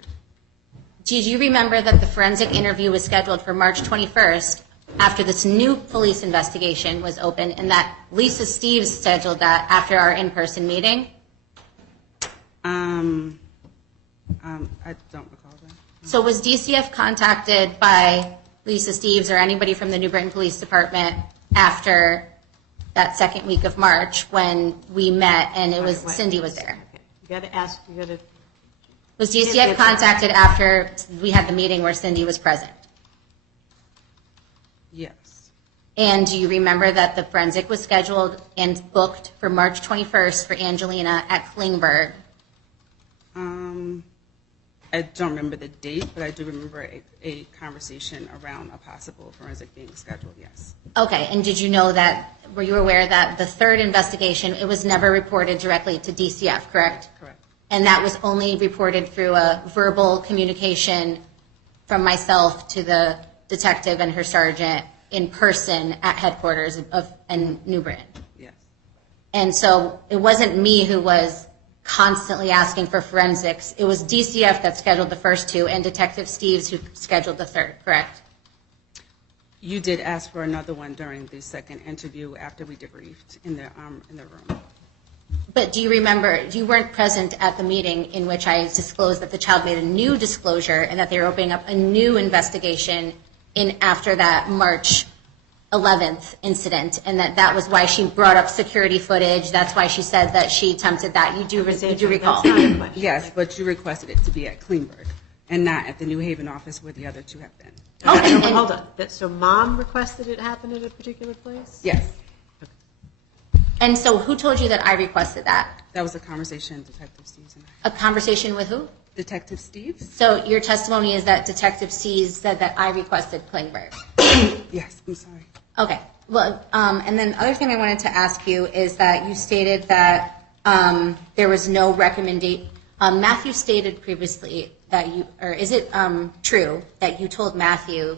Did you remember that the forensic interview was scheduled for March 21st after this new police investigation was open, and that Lisa Steves scheduled that after our in-person meeting? I don't recall that. So was DCF contacted by Lisa Steves or anybody from the New Britain Police Department after that 2nd week of March when we met and it was Cindy was there? Okay. You got to ask. You got to. Was DCF contacted after we had the meeting where Cindy was present? Yes. And do you remember that the forensic was scheduled and booked for March 21st for Angelina at Klingberg? I don't remember the date, but I do remember a conversation around a possible forensic being scheduled, yes. Okay, and did you know that, were you aware that the 3rd investigation, it was never reported directly to DCF, correct? Correct. And that was only reported through a verbal communication from myself to the detective and her sergeant in person at headquarters in New Britain. Yes. And so it wasn't me who was constantly asking for forensics. It was DCF that scheduled the first 2 and Detective Steves who scheduled the 3rd, correct? You did ask for another one during the 2nd interview after we debriefed in the room. But do you remember, you weren't present at the meeting in which I disclosed that the child made a new disclosure and that they were opening up a new investigation in after that March 11th incident, and that was why she brought up security footage. That's why she said that she attempted that. You do recall? That's not a question. Yes, but you requested it to be at Klingberg. and not at the New Haven office where the other two have been. Okay, hold on. So mom requested it happen at a particular place? Yes, And so who told you that I requested that? that was a conversation Detective Steves and A conversation with who? Detective Steves? So your testimony is that Detective Sees said that I requested Klingberg. Yes, I'm sorry. Okay. Well, and then the other thing I wanted to ask you is that you stated that there was no recommendation. Matthew stated previously that you, or is it true that you told Matthew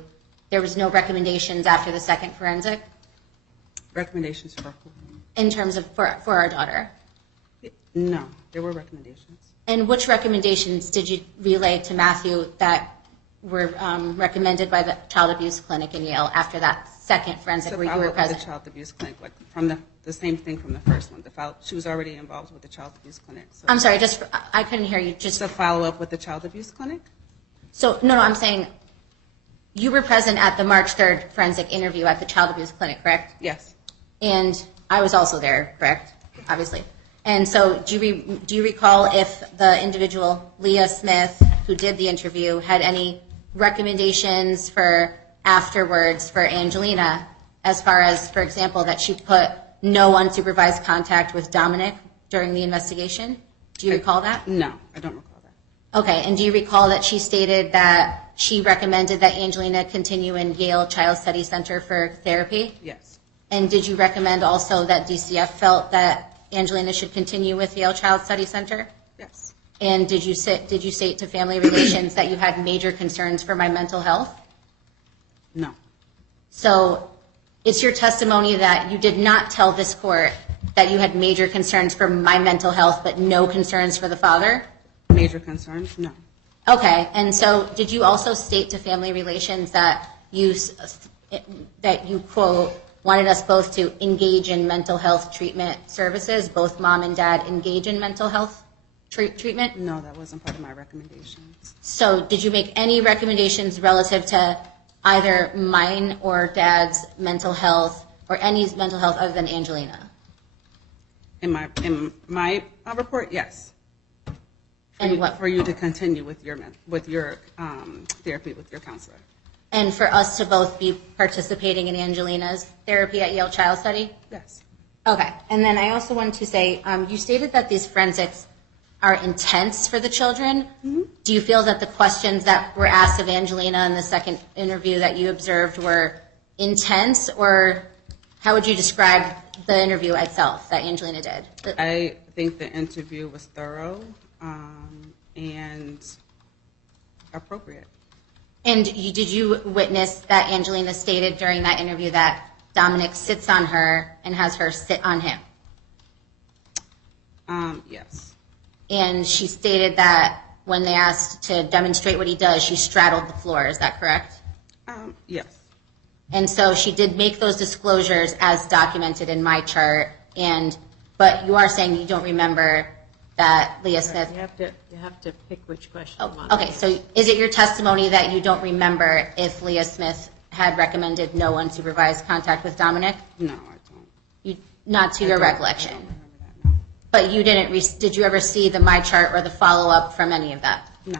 there was no recommendations after the second forensic Recommendations for who? in terms of for our daughter? No, there were recommendations. And which recommendations did you relay to Matthew that were recommended by the child abuse clinic in Yale after that second forensic where you were present? The child abuse clinic, like from the same thing from the first one. She was already involved with the child abuse clinic. So. I'm sorry, I couldn't hear you. Just a follow up with the child abuse clinic. So no, I'm saying you were present at the March 3rd forensic interview at the child abuse clinic, correct? Yes. And I was also there, correct? Obviously. And so do you recall if the individual, Leah Smith, who did the interview, had any recommendations for afterwards for Angelina, as far as, for example, that she put no unsupervised contact with Dominic during the investigation? Do you recall that? No, I don't recall that. Okay, and do you recall that she stated that she recommended that Angelina continue in Yale Child Study Center for therapy? Yes. And did you recommend also that DCF felt that Angelina should continue with Yale Child Study Center? Yes. And did you state to Family Relations that you had major concerns for my mental health? No. So it's your testimony that you did not tell this court that you had major concerns for my mental health but no concerns for the father? Major concerns? No. Okay, and so did you also state to Family Relations that you quote, wanted us both to engage in mental health treatment services, both mom and dad engage in mental health treatment? No, that wasn't part of my recommendations. So did you make any recommendations relative to either mine or dad's mental health or any mental health other than Angelina? In my report, yes. For you to continue with your therapy with your counselor. And for us to both be participating in Angelina's therapy at Yale Child Study? Yes. Okay. And then I also wanted to say, you stated that these forensics are intense for the children. Mm-hmm. Do you feel that the questions that were asked of Angelina in the second interview that you observed were intense, or how would you describe the interview itself that Angelina did? I think the interview was thorough and appropriate. And did you witness that Angelina stated during that interview that Dominic sits on her and has her sit on him? Yes. And she stated that when they asked to demonstrate what he does, she straddled the floor. Is that correct? Yes. And so she did make those disclosures as documented in my chart. But you are saying you don't remember that Leah Smith. You have to pick which question you want. Okay, so is it your testimony that you don't remember if Leah Smith had recommended no unsupervised contact with Dominic? No, I don't. Not to your recollection. I don't remember that, no. But you didn't. Did you ever see the my chart or the follow up from any of that? No.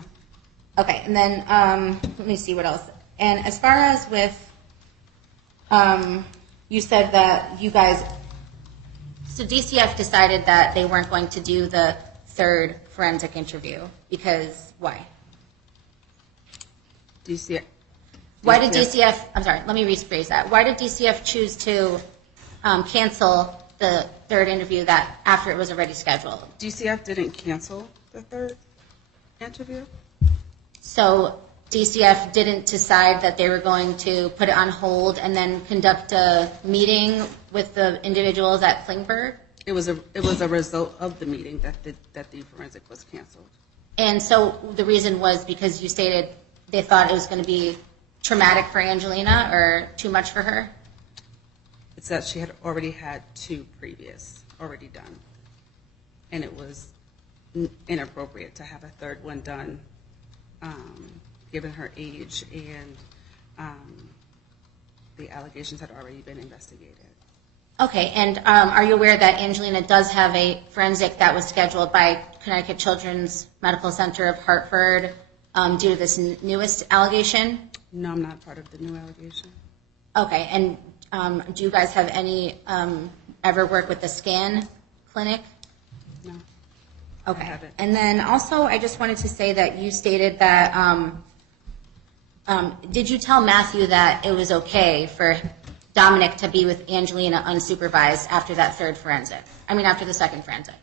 Okay, and then let me see what else. And as far as with, you said that you guys. So DCF decided that they weren't going to do the third forensic interview because why? Why did DCF, I'm sorry, let me rephrase that. Why did DCF choose to cancel the third interview that after it was already scheduled? DCF didn't cancel the third interview? So DCF didn't decide that they were going to put it on hold and then conduct a meeting with the individuals at Klingberg? It was a result of the meeting that the forensic was canceled. And so the reason was because you stated they thought it was going to be traumatic for Angelina or too much for her? It's that she had already had two previous already done. And it was inappropriate to have a third one done given her age and the allegations had already been investigated. Okay, and are you aware that Angelina does have a forensic that was scheduled by Connecticut Children's Medical Center of Hartford due to this newest allegation? No, I'm not part of the new allegation. Okay, and do you guys have any, ever work with the SCAN clinic? No. Okay. I haven't. And then also, I just wanted to say that you stated that, did you tell Matthew that it was okay for Dominic to be with Angelina unsupervised after that after the second forensic?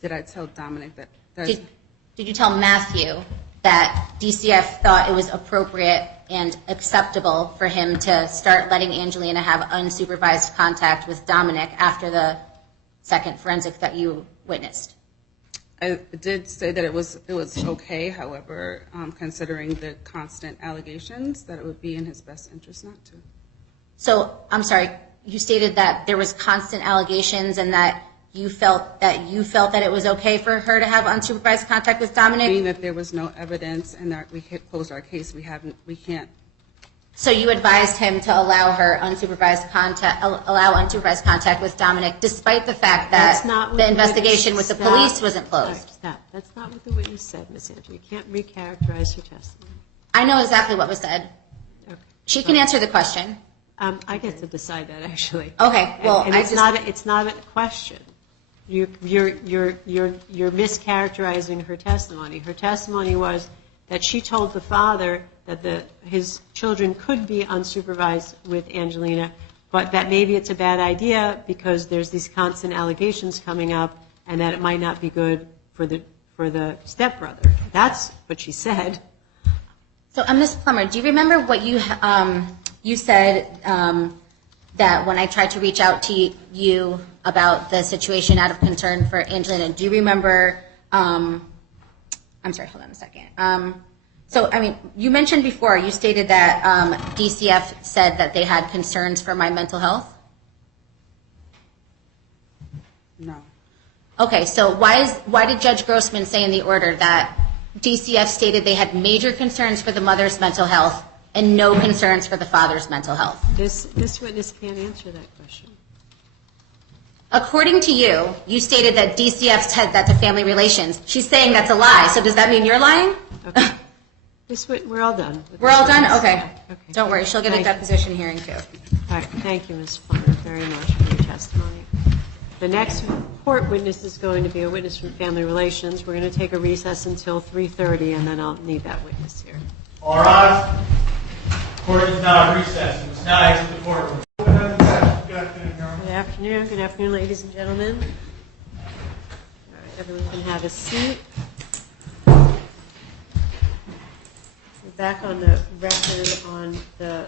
Did I tell Dominic that? Did you tell Matthew that DCF thought it was appropriate and acceptable for him to start letting Angelina have unsupervised contact with Dominic after the second forensic that you witnessed? I did say that it was okay. However, considering the constant allegations, that it would be in his best interest not to. So, I'm sorry, you stated that there was constant allegations and that you felt that it was okay for her to have unsupervised contact with Dominic? Being that there was no evidence and that we closed our case, we can't. So you advised him to allow unsupervised contact with Dominic, despite the fact that the investigation with the police wasn't closed. Stop. That's not what the witness said, Ms. Antar. You can't recharacterize her testimony. I know exactly what was said. Okay. She can answer the question. I get to decide that, actually. Okay. Well, and it's not a question. You're mischaracterizing her testimony. Her testimony was that she told the father that his children could be unsupervised with Angelina, but that maybe it's a bad idea because there's these constant allegations coming up, and that it might not be good for the stepbrother. That's what she said. So, Ms. Plummer, do you remember what you said that when I tried to reach out to you about the situation out of concern for Angelina? Do you remember? I'm sorry. Hold on a second. You mentioned before, you stated that DCF said that they had concerns for my mental health? No. Okay, so why did Judge Grossman say in the order that DCF stated they had major concerns for the mother's mental health and no concerns for the father's mental health? This witness can't answer that question. According to you, you stated that DCF said that to Family Relations. She's saying that's a lie, so does that mean you're lying? Okay. We're all done. We're all done? Okay. Okay. Don't worry, she'll get a deposition hearing too. All right. Thank you, Ms. Plummer, very much for your testimony. The next court witness is going to be a witness from Family Relations. We're going to take a recess until 3:30, and then I'll need that witness here. All rise. Court is now recessed. It's now exit the courtroom. Good afternoon, Your Honor. Good afternoon. Good afternoon, ladies and gentlemen. All right, everyone can have a seat. We're back on the record on the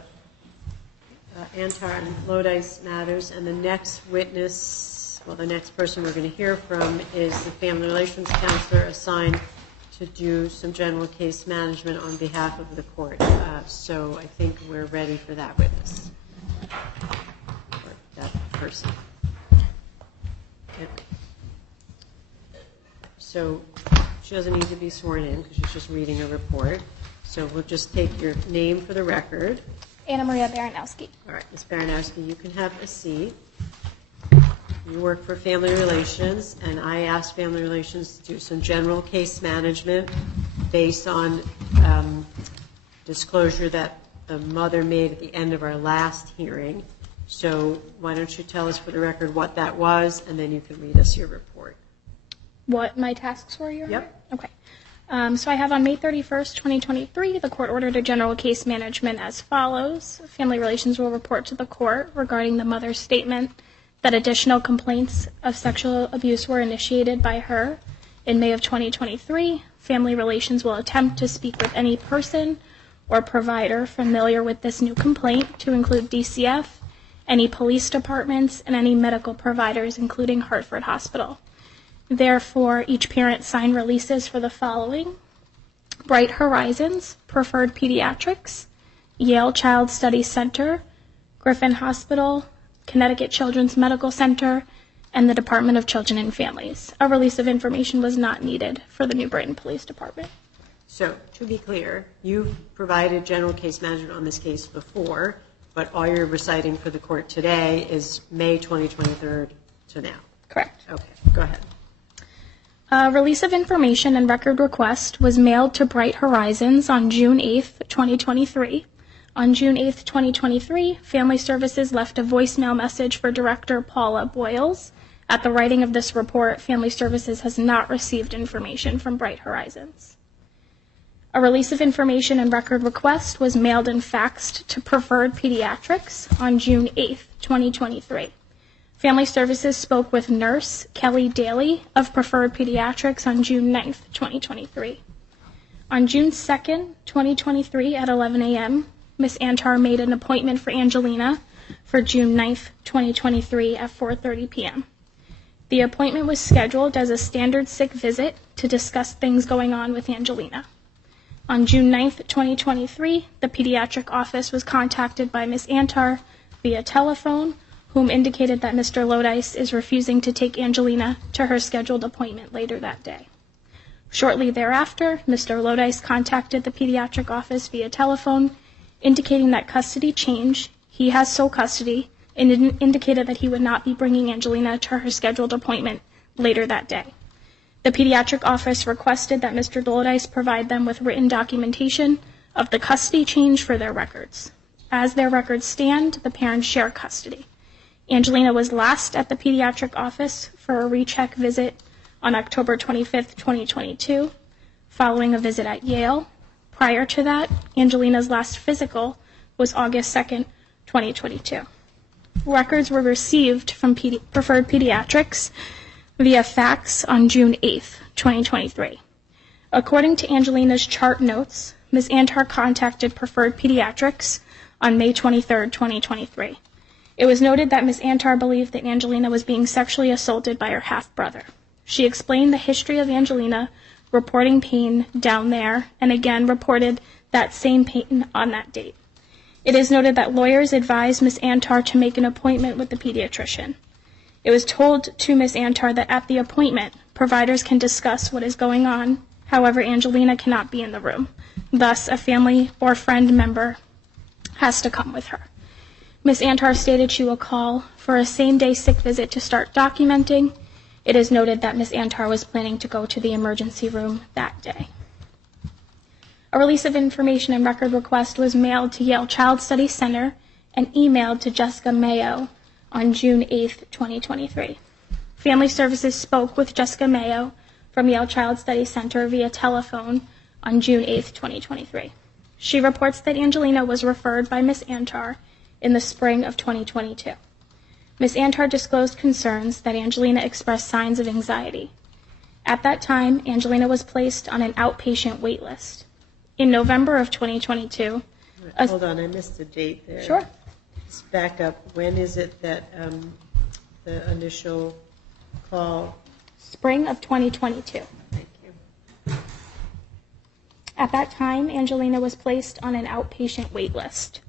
Antar and Lodice matters, and the next witness, the next person we're going to hear from is the Family Relations Counselor assigned to do some general case management on behalf of the court. So I think we're ready for that witness, or that person. So she doesn't need to be sworn in because she's just reading a report. So we'll just take your name for the record. Anna Maria Baranowski. All right, Ms. Baranowski, you can have a seat. You work for Family Relations, and I asked Family Relations to do some general case management based on disclosure that the mother made at the end of our last hearing. So why don't you tell us for the record what that was, and then you can read us your report. What my tasks were, Your Honor? Yep. Okay. So I have on May 31st, 2023, the court ordered a general case management as follows. Family Relations will report to the court regarding the mother's statement that additional complaints of sexual abuse were initiated by her. In May of 2023, Family Relations will attempt to speak with any person or provider familiar with this new complaint, to include DCF, any police departments, and any medical providers, including Hartford Hospital. Therefore, each parent signed releases for the following: Bright Horizons, Preferred Pediatrics, Yale Child Study Center, Griffin Hospital, Connecticut Children's Medical Center, and the Department of Children and Families. A release of information was not needed for the New Brighton Police Department. So, to be clear, you've provided general case management on this case before, but all you're reciting for the court today is May 2023 to now. Correct. Okay, go ahead. A release of information and record request was mailed to Bright Horizons on June 8th, 2023. On June 8th, 2023, Family Services left a voicemail message for Director Paula Boyles. At the writing of this report, Family Services has not received information from Bright Horizons. A release of information and record request was mailed and faxed to Preferred Pediatrics on June 8th, 2023. Family Services spoke with nurse Kelly Daly of Preferred Pediatrics on June 9th, 2023. On June 2nd, 2023 at 11 a.m., Ms. Antar made an appointment for Angelina for June 9th, 2023 at 4:30 p.m. The appointment was scheduled as a standard sick visit to discuss things going on with Angelina. On June 9th, 2023, the pediatric office was contacted by Ms. Antar via telephone, whom indicated that Mr. Lodice is refusing to take Angelina to her scheduled appointment later that day. Shortly thereafter, Mr. Lodice contacted the pediatric office via telephone, indicating that custody change, he has sole custody, and indicated that he would not be bringing Angelina to her scheduled appointment later that day. The pediatric office requested that Mr. Lodice provide them with written documentation of the custody change for their records. As their records stand, the parents share custody. Angelina was last at the pediatric office for a recheck visit on October 25th, 2022, following a visit at Yale. Prior to that, Angelina's last physical was August 2nd, 2022. Records were received from Preferred Pediatrics via fax on June 8th, 2023. According to Angelina's chart notes, Ms. Antar contacted Preferred Pediatrics on May 23rd, 2023. It was noted that Ms. Antar believed that Angelina was being sexually assaulted by her half-brother. She explained the history of Angelina reporting pain down there and again reported that same pain on that date. It is noted that lawyers advised Ms. Antar to make an appointment with the pediatrician. It was told to Ms. Antar that at the appointment, providers can discuss what is going on. However, Angelina cannot be in the room. Thus, a family or friend member has to come with her. Ms. Antar stated she will call for a same-day sick visit to start documenting. It is noted that Ms. Antar was planning to go to the emergency room that day. A release of information and record request was mailed to Yale Child Study Center and emailed to Jessica Mayo on June 8th, 2023. Family Services spoke with Jessica Mayo from Yale Child Study Center via telephone on June 8th, 2023. She reports that Angelina was referred by Ms. Antar in the spring of 2022. Ms. Antar disclosed concerns that Angelina expressed signs of anxiety. At that time, Angelina was placed on an outpatient wait list. In November of 2022... Hold on, I missed the date there. Sure. Let's back up. When is it that the initial call? Spring of 2022. Thank you. At that time, Angelina was placed on an outpatient wait list.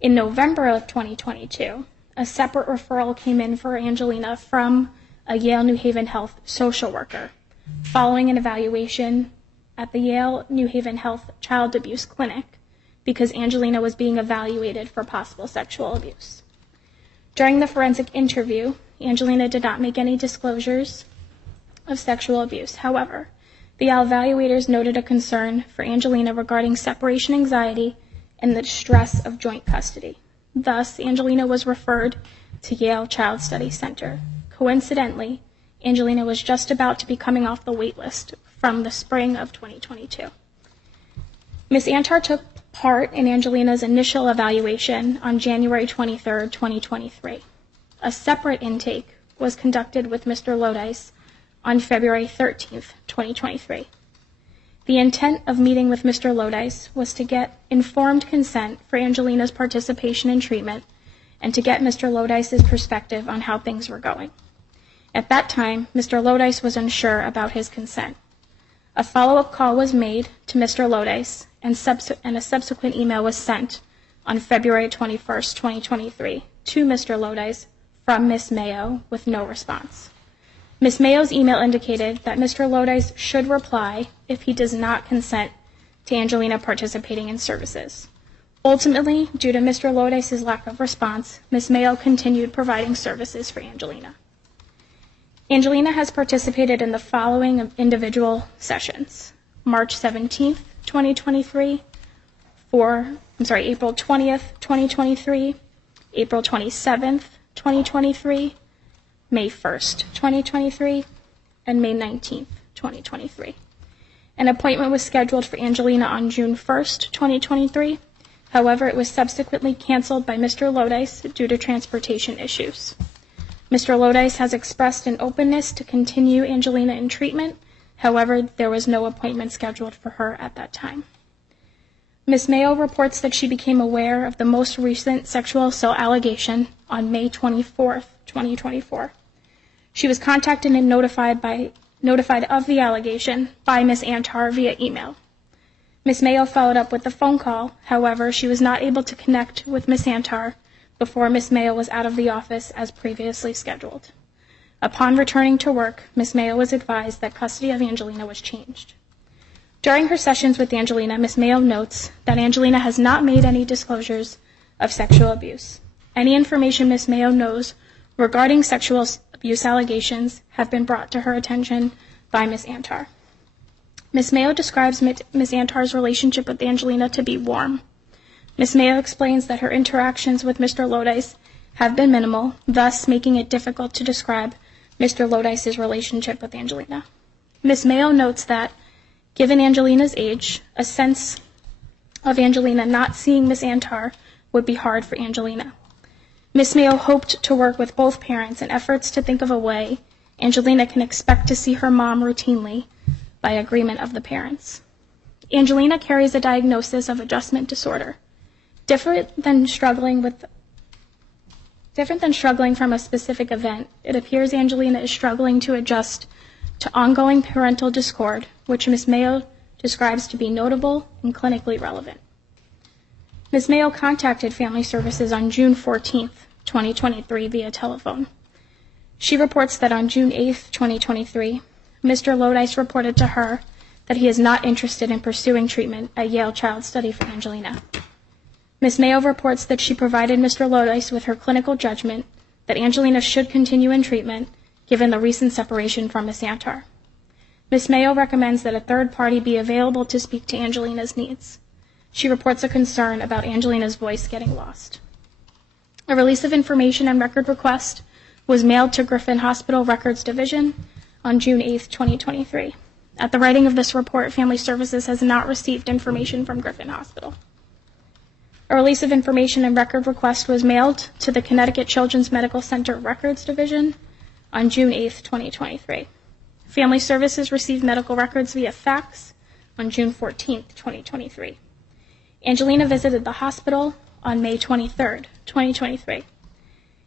In November of 2022, a separate referral came in for Angelina from a Yale New Haven Health social worker following an evaluation at the Yale New Haven Health Child Abuse Clinic because Angelina was being evaluated for possible sexual abuse. During the forensic interview, Angelina did not make any disclosures of sexual abuse. However, the evaluators noted a concern for Angelina regarding separation anxiety and the stress of joint custody. Thus, Angelina was referred to Yale Child Study Center. Coincidentally, Angelina was just about to be coming off the wait list from the spring of 2022. Ms. Antar took part in Angelina's initial evaluation on January 23, 2023. A separate intake was conducted with Mr. Lodice on February 13, 2023. The intent of meeting with Mr. Lodice was to get informed consent for Angelina's participation in treatment and to get Mr. Lodice's perspective on how things were going. At that time, Mr. Lodice was unsure about his consent. A follow-up call was made to Mr. Lodice and a subsequent email was sent on February 21, 2023 to Mr. Lodice from Ms. Mayo with no response. Ms. Mayo's email indicated that Mr. Lodice should reply if he does not consent to Angelina participating in services. Ultimately, due to Mr. Lodice's lack of response, Ms. Mayo continued providing services for Angelina. Angelina has participated in the following individual sessions: March 17th, 2023, April 20th, 2023, April 27th, 2023, May 1st, 2023, and May 19th, 2023. An appointment was scheduled for Angelina on June 1st, 2023. However, it was subsequently canceled by Mr. Lodice due to transportation issues. Mr. Lodice has expressed an openness to continue Angelina in treatment. However, there was no appointment scheduled for her at that time. Ms. Mayo reports that she became aware of the most recent sexual assault allegation on May 24th, 2024. She was contacted and notified of the allegation by Ms. Antar via email. Ms. Mayo followed up with a phone call. However, she was not able to connect with Ms. Antar before Ms. Mayo was out of the office as previously scheduled. Upon returning to work, Ms. Mayo was advised that custody of Angelina was changed. During her sessions with Angelina, Ms. Mayo notes that Angelina has not made any disclosures of sexual abuse. Any information Ms. Mayo knows regarding sexual abuse allegations have been brought to her attention by Ms. Antar. Ms. Mayo describes Ms. Antar's relationship with Angelina to be warm. Ms. Mayo explains that her interactions with Mr. Lodice have been minimal, thus making it difficult to describe Mr. Lodice's relationship with Angelina. Ms. Mayo notes that, given Angelina's age, a sense of Angelina not seeing Ms. Antar would be hard for Angelina. Ms. Mayo hoped to work with both parents in efforts to think of a way Angelina can expect to see her mom routinely by agreement of the parents. Angelina carries a diagnosis of adjustment disorder. Different than struggling from a specific event, it appears Angelina is struggling to adjust to ongoing parental discord, which Ms. Mayo describes to be notable and clinically relevant. Ms. Mayo contacted Family Services on June 14th, 2023 via telephone. She reports that on June 8th, 2023, Mr. Lodice reported to her that he is not interested in pursuing treatment at Yale Child Study for Angelina. Ms. Mayo reports that she provided Mr. Lodice with her clinical judgment that Angelina should continue in treatment given the recent separation from Ms. Antar. Ms. Mayo recommends that a third party be available to speak to Angelina's needs. She reports a concern about Angelina's voice getting lost. A release of information and record request was mailed to Griffin Hospital Records Division on June 8, 2023. At the writing of this report, Family Services has not received information from Griffin Hospital. A release of information and record request was mailed to the Connecticut Children's Medical Center Records Division on June 8, 2023. Family Services received medical records via fax on June 14, 2023. Angelina visited the hospital on May 23, 2023.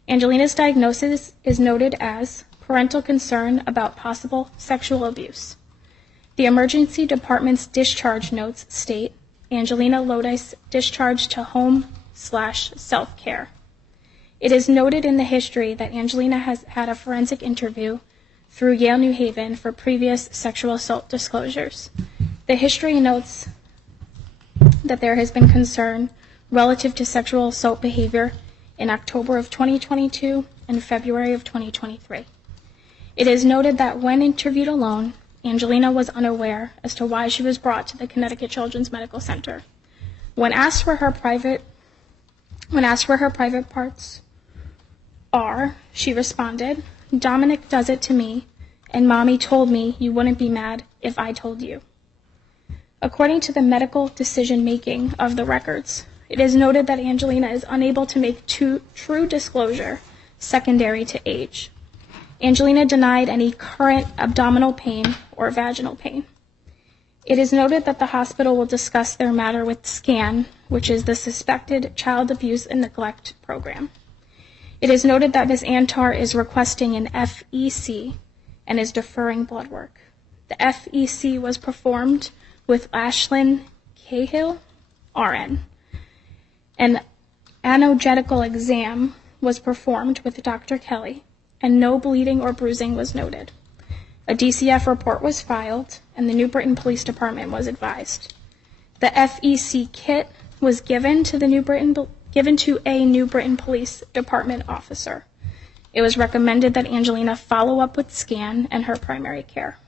Angelina's diagnosis is noted as parental concern about possible sexual abuse. The emergency department's discharge notes state Angelina Lodice discharged to home/self-care. It is noted in the history that Angelina has had a forensic interview through Yale New Haven for previous sexual assault disclosures. The history notes that there has been concern relative to sexual assault behavior in October of 2022 and February of 2023. It is noted that when interviewed alone, Angelina was unaware as to why she was brought to the Connecticut Children's Medical Center. When asked where her private parts are, she responded, "Dominic does it to me, and Mommy told me you wouldn't be mad if I told you." According to the medical decision-making of the records, it is noted that Angelina is unable to make true disclosure secondary to age. Angelina denied any current abdominal pain or vaginal pain. It is noted that the hospital will discuss their matter with SCAN, which is the Suspected Child Abuse and Neglect Program. It is noted that Ms. Antar is requesting an FEC and is deferring blood work. The FEC was performed with Ashlyn Cahill, RN. An anogenital exam was performed with Dr. Kelly, and no bleeding or bruising was noted. A DCF report was filed, and the New Britain Police Department was advised. The FEC kit was given to a New Britain Police Department officer. It was recommended that Angelina follow up with scan and her primary care.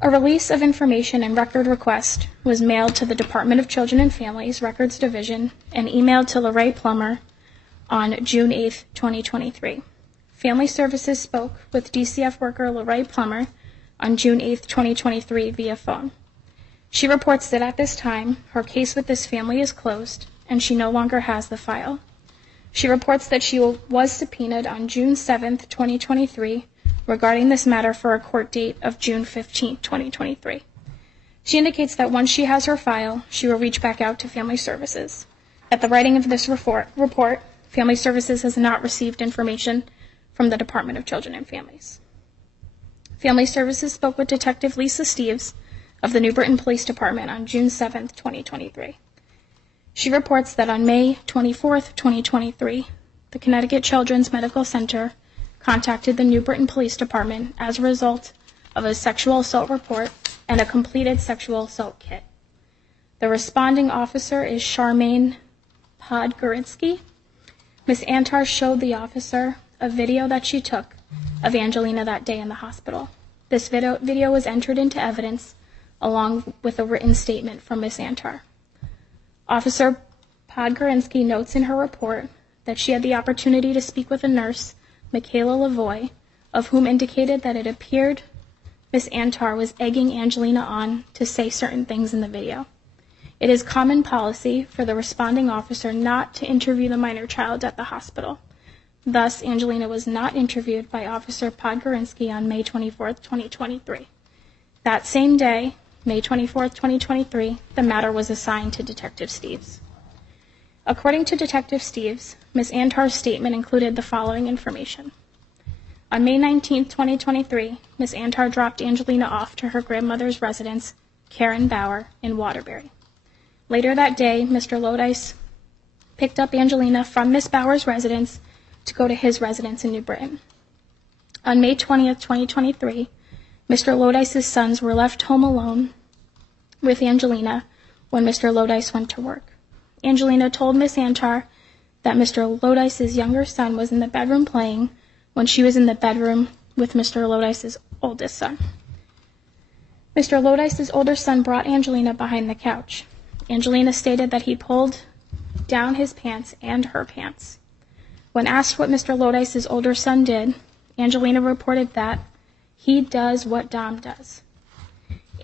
A release of information and record request was mailed to the Department of Children and Families Records Division and emailed to Lorraine Plummer on June 8, 2023. Family Services spoke with DCF worker Lorraine Plummer on June 8, 2023 via phone. She reports that at this time, her case with this family is closed and she no longer has the file. She reports that she was subpoenaed on June 7, 2023, regarding this matter for a court date of June 15, 2023. She indicates that once she has her file, she will reach back out to Family Services. At the writing of this report, Family Services has not received information from the Department of Children and Families. Family Services spoke with Detective Lisa Steves of the New Britain Police Department on June 7, 2023. She reports that on May 24, 2023, the Connecticut Children's Medical Center contacted the New Britain Police Department as a result of a sexual assault report and a completed sexual assault kit. The responding officer is Charmaine Podgorinsky. Ms. Antar showed the officer a video that she took of Angelina that day in the hospital. This video was entered into evidence along with a written statement from Ms. Antar. Officer Podgorinsky notes in her report that she had the opportunity to speak with a nurse, Michaela Lavoie, of whom indicated that it appeared Ms. Antar was egging Angelina on to say certain things in the video. It is common policy for the responding officer not to interview the minor child at the hospital. Thus, Angelina was not interviewed by Officer Podgorinsky on May 24, 2023. That same day, May 24, 2023, the matter was assigned to Detective Steves. According to Detective Steves, Ms. Antar's statement included the following information. On May 19, 2023, Ms. Antar dropped Angelina off to her grandmother's residence, Karen Bauer, in Waterbury. Later that day, Mr. Lodice picked up Angelina from Ms. Bauer's residence to go to his residence in New Britain. On May 20, 2023, Mr. Lodice's sons were left home alone with Angelina when Mr. Lodice went to work. Angelina told Ms. Antar that Mr. Lodice's younger son was in the bedroom playing when she was in the bedroom with Mr. Lodice's oldest son. Mr. Lodice's older son brought Angelina behind the couch. Angelina stated that he pulled down his pants and her pants. When asked what Mr. Lodice's older son did, Angelina reported that he does what Dom does.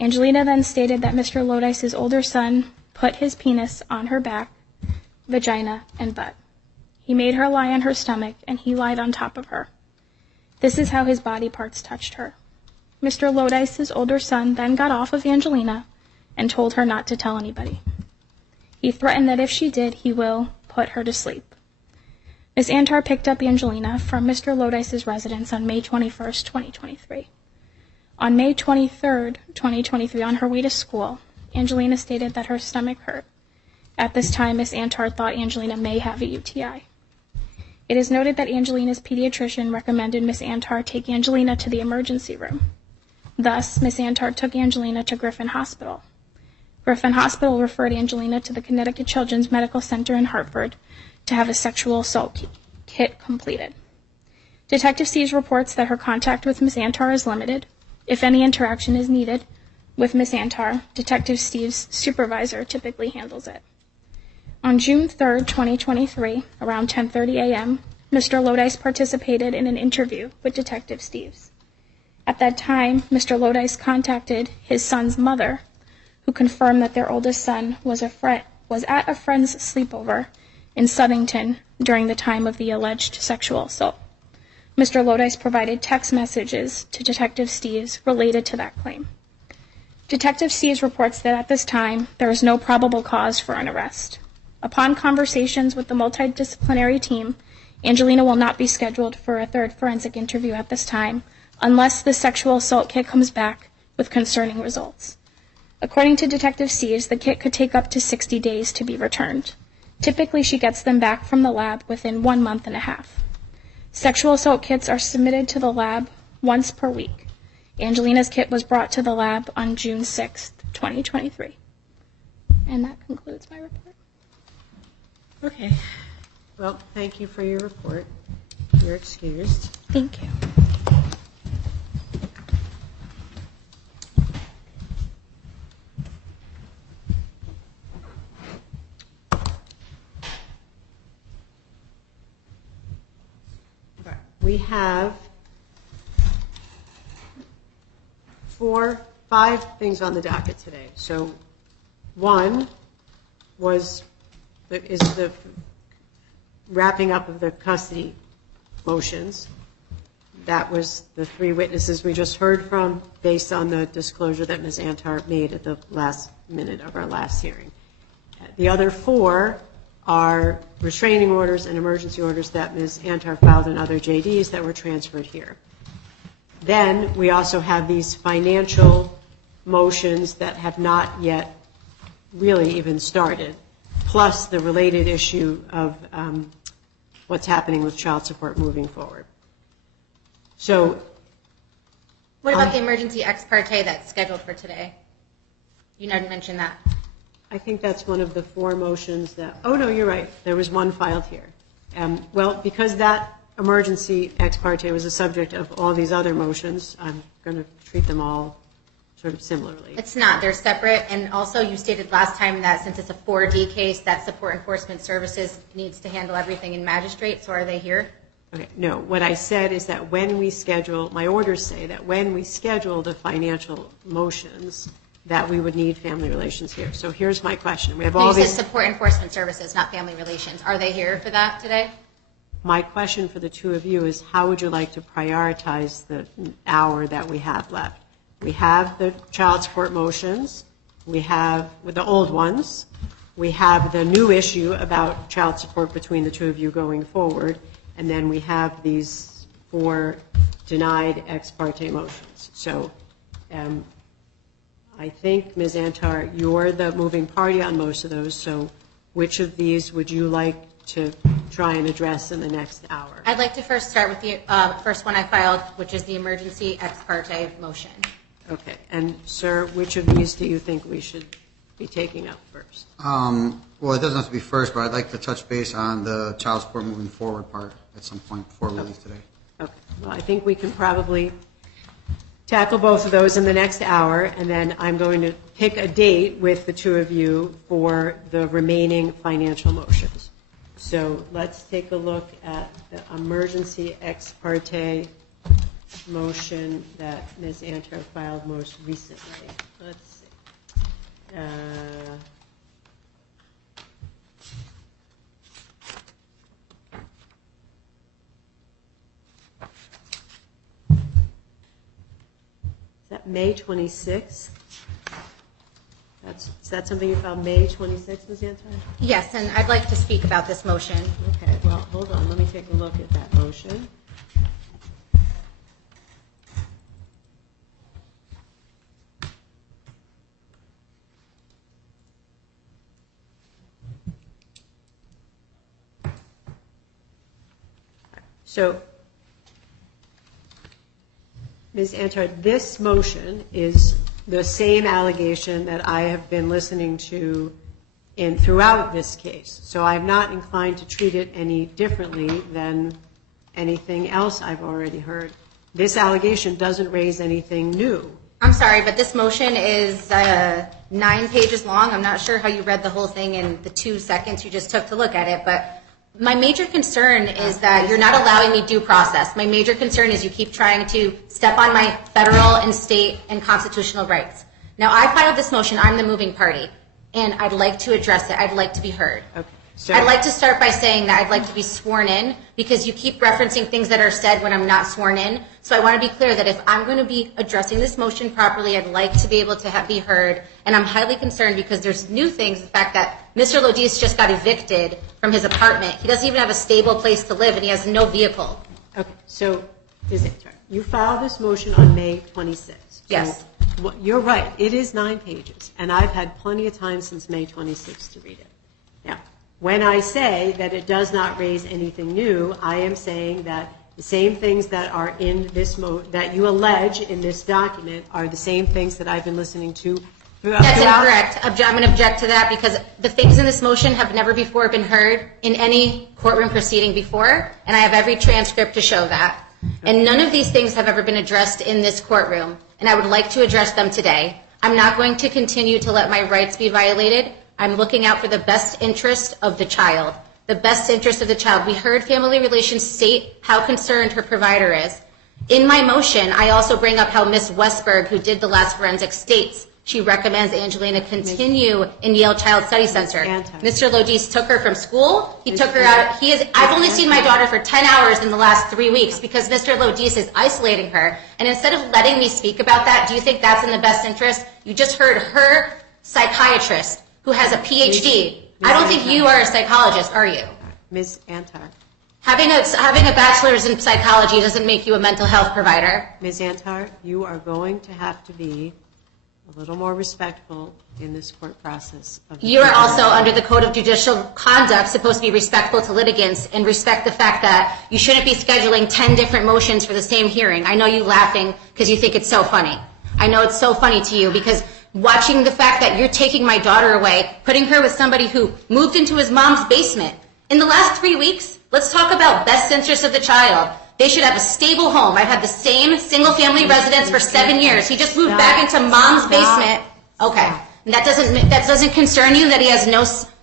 Angelina then stated that Mr. Lodice's older son put his penis on her back, vagina, and butt. He made her lie on her stomach, and he lied on top of her. This is how his body parts touched her. Mr. Lodice's older son then got off of Angelina and told her not to tell anybody. He threatened that if she did, he will put her to sleep. Ms. Antar picked up Angelina from Mr. Lodice's residence on May 21, 2023. On May 23, 2023, on her way to school, Angelina stated that her stomach hurt. At this time, Ms. Antar thought Angelina may have a UTI. It is noted that Angelina's pediatrician recommended Ms. Antar take Angelina to the emergency room. Thus, Ms. Antar took Angelina to Griffin Hospital. Griffin Hospital referred Angelina to the Connecticut Children's Medical Center in Hartford to have a sexual assault kit completed. Detective Steves reports that her contact with Ms. Antar is limited. If any interaction is needed with Ms. Antar, Detective Steves' supervisor typically handles it. On June 3, 2023, around 10:30 a.m., Mr. Lodice participated in an interview with Detective Steves. At that time, Mr. Lodice contacted his son's mother, who confirmed that their oldest son was at a friend's sleepover in Southington during the time of the alleged sexual assault. Mr. Lodice provided text messages to Detective Steves related to that claim. Detective Steves reports that at this time, there is no probable cause for an arrest. Upon conversations with the multidisciplinary team, Angelina will not be scheduled for a third forensic interview at this time unless the sexual assault kit comes back with concerning results. According to Detective Steves, the kit could take up to 60 days to be returned. Typically, she gets them back from the lab within 1.5 months. Sexual assault kits are submitted to the lab once per week. Angelina's kit was brought to the lab on June 6, 2023. And that concludes my report. Okay. Well, thank you for your report. You're excused. Thank you. We have 5 things on the docket today. So one is the wrapping up of the custody motions. That was the 3 witnesses we just heard from based on the disclosure that Ms. Antar made at the last minute of our last hearing. The other 4 are restraining orders and emergency orders that Ms. Antar filed in other JDs that were transferred here. Then we also have these financial motions that have not yet really even started, plus the related issue of what's happening with child support moving forward. So, What about the emergency ex parte that's scheduled for today? You didn't mention that. I think that's one of the 4 motions that, oh no, you're right, there was one filed here. Well, because that emergency ex parte was the subject of all these other motions, I'm going to treat them all sort of similarly. It's not. They're separate. And also you stated last time that since it's a 4D case, that Support Enforcement Services needs to handle everything in magistrate. So are they here? Okay, no, what I said is that when we schedule, my orders say that when we schedule the financial motions, that we would need family relations here. So here's my question. We have all You these. said Support Enforcement Services, not Family Relations. Are they here for that today? My question for the 2 of you is how would you like to prioritize the hour that we have left? We have the child support motions. We have with the old ones. We have the new issue about child support between the 2 of you going forward. And then we have these 4 denied ex parte motions. So I think, Ms. Antar, you're the moving party on most of those. So which of these would you like to try and address in the next hour? I'd like to first start with the first one I filed, which is the emergency ex parte motion. Okay. And, sir, which of these do you think we should be taking up first? Well, it doesn't have to be first, but I'd like to touch base on the child support moving forward part at some point before we leave today. Okay. Well, I think we can probably tackle both of those in the next hour, and then I'm going to pick a date with the 2 of you for the remaining financial motions. So let's take a look at the emergency ex parte motion that Ms. Antar filed most recently. Let's see. Is that May 26th? Is that something you filed May 26th, Ms. Antar? Yes, and I'd like to speak about this motion. Okay, well, hold on. Let me take a look at that motion. So, Ms. Antar, this motion is the same allegation that I have been listening to throughout this case. So I'm not inclined to treat it any differently than anything else I've already heard. This allegation doesn't raise anything new. I'm sorry, but this motion is 9 pages long. I'm not sure how you read the whole thing in the 2 seconds you just took to look at it, but my major concern is that you're not allowing me due process. My major concern is you keep trying to step on my federal and state and constitutional rights. Now, I filed this motion. I'm the moving party, and I'd like to address it. I'd like to be heard. Okay. So I'd like to start by saying that I'd like to be sworn in because you keep referencing things that are said when I'm not sworn in. So I want to be clear that if I'm going to be addressing this motion properly, I'd like to be able to be heard. And I'm highly concerned because there's new things. The fact that Mr. Lodice just got evicted from his apartment. He doesn't even have a stable place to live, and he has no vehicle. Okay. So, Ms. Antar, you filed this motion on May 26th. Yes. So, you're right. It is 9 pages, and I've had plenty of time since May 26th to read it. Now, when I say that it does not raise anything new, I am saying that the same things that are in this that you allege in this document are the same things that I've been listening to That's incorrect. I'm going to object to that because the things in this motion have never before been heard in any courtroom proceeding before, and I have every transcript to show that. And none of these things have ever been addressed in this courtroom, and I would like to address them today. I'm not going to continue to let my rights be violated. I'm looking out for the best interest of the child. The best interest of the child. We heard Family Relations state how concerned her provider is. In my motion, I also bring up how Ms. Westberg, who did the last forensic, states she recommends Angelina continue in Yale Child Study Center. Mr. Lodice took her from school. He took her out. I've only seen my daughter for 10 hours in the last 3 weeks because Mr. Lodice is isolating her. And instead of letting me speak about that, do you think that's in the best interest? You just heard her psychiatrist who has a PhD. I don't think you are a psychologist, are you? Ms. Antar. Having a bachelor's in psychology doesn't make you a mental health provider. Ms. Antar, you are going to have to be a little more respectful in this court process. You are also, under the Code of Judicial Conduct, supposed to be respectful to litigants and respect the fact that you shouldn't be scheduling 10 different motions for the same hearing. I know you laughing because you think it's so funny. I know it's so funny to you because watching the fact that you're taking my daughter away, putting her with somebody who moved into his mom's basement. In the last 3 weeks, let's talk about best interest of the child. They should have a stable home. I've had the same single-family residence for 7 years. He just moved back into mom's basement. Okay. And that doesn't concern you that he has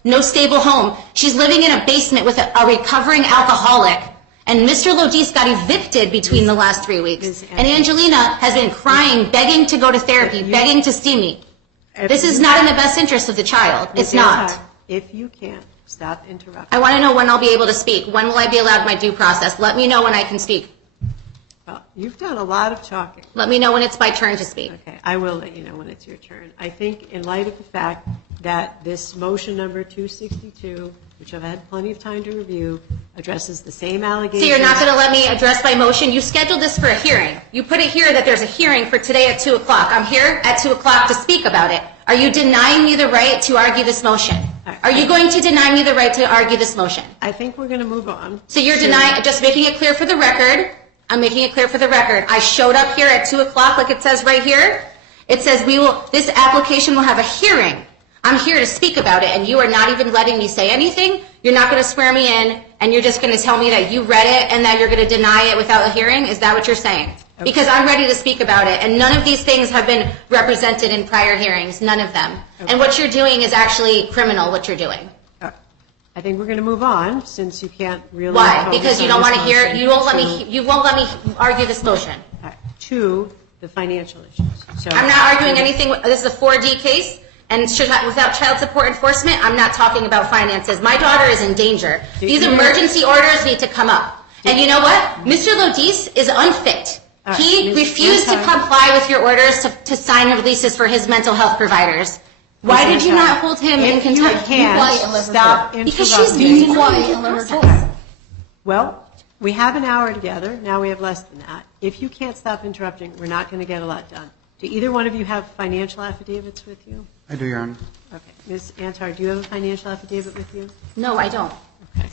no stable home. She's living in a basement with a recovering alcoholic. And Mr. Lodice got evicted between the last 3 weeks. And Angelina has been crying, begging to go to therapy, begging to see me. This is not in the best interest of the child. It's not. If you can't, stop interrupting. I want to know when I'll be able to speak. When will I be allowed my due process? Let me know when I can speak. Well, you've done a lot of talking. Let me know when it's my turn to speak. Okay, I will let you know when it's your turn. I think in light of the fact that this motion number 262, which I've had plenty of time to review, addresses the same allegations. So you're not going to let me address my motion? You scheduled this for a hearing. You put it here that there's a hearing for today at 2 o'clock. I'm here at 2 o'clock to speak about it. Are you denying me the right to argue this motion? Are you going to deny me the right to argue this motion? I think we're going to move on. So you're denying, just making it clear for the record. I'm making it clear for the record. I showed up here at 2 o'clock like it says right here. It says this application will have a hearing. I'm here to speak about it, and you are not even letting me say anything. You're not going to swear me in, and you're just going to tell me that you read it and that you're going to deny it without a hearing? Is that what you're saying? Okay. Because I'm ready to speak about it, and none of these things have been represented in prior hearings, none of them. Okay. And what you're doing is actually criminal, what you're doing. I think we're going to move on since you can't really. Why? Because you don't want to hear. You won't let me argue this motion. Right. To the financial issues. So I'm not arguing anything. This is a 4D case, and without child support enforcement, I'm not talking about finances. My daughter is in danger. These emergency orders need to come up. And you know what? Mr. Lodice is unfit. He refused to comply with your orders to sign releases for his mental health providers. Why did you not hold him in contempt? Stop interrupting. Because she's being quiet and let her talk. Well, we have an hour together. Now we have less than that. If you can't stop interrupting, we're not going to get a lot done. Do either one of you have financial affidavits with you? I do, Your Honor. Okay. Ms. Antar, do you have a financial affidavit with you? No, I don't. Okay.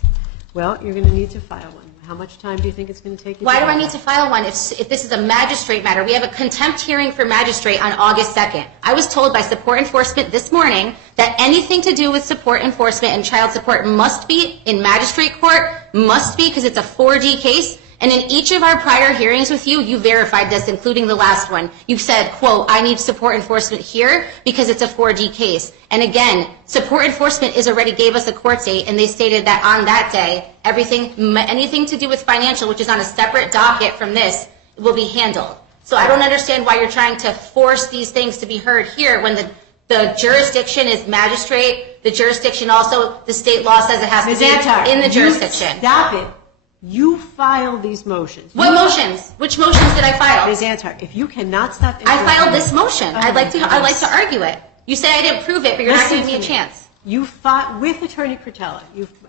Well, you're going to need to file one. How much time do you think it's going to take you? Why do I need to file one if this is a magistrate matter? We have a contempt hearing for magistrate on August 2nd. I was told by support enforcement this morning that anything to do with support enforcement and child support must be in magistrate court, must be because it's a 4D case. And in each of our prior hearings with you, you verified this, including the last one. You said, quote, I need support enforcement here because it's a 4D case. And again, support enforcement already gave us a court date, and they stated that on that day, anything to do with financial, which is on a separate docket from this, will be handled. So I don't understand why you're trying to force these things to be heard here when the jurisdiction is magistrate. The jurisdiction also, the state law says it has to be in the jurisdiction. Stop it. You filed these motions. What motions? Which motions did I file? Ms. Antar, if you cannot stop I filed this motion. I'd like to argue it. You say I didn't prove it, but you're not giving me a chance. You filed with Attorney Cretella,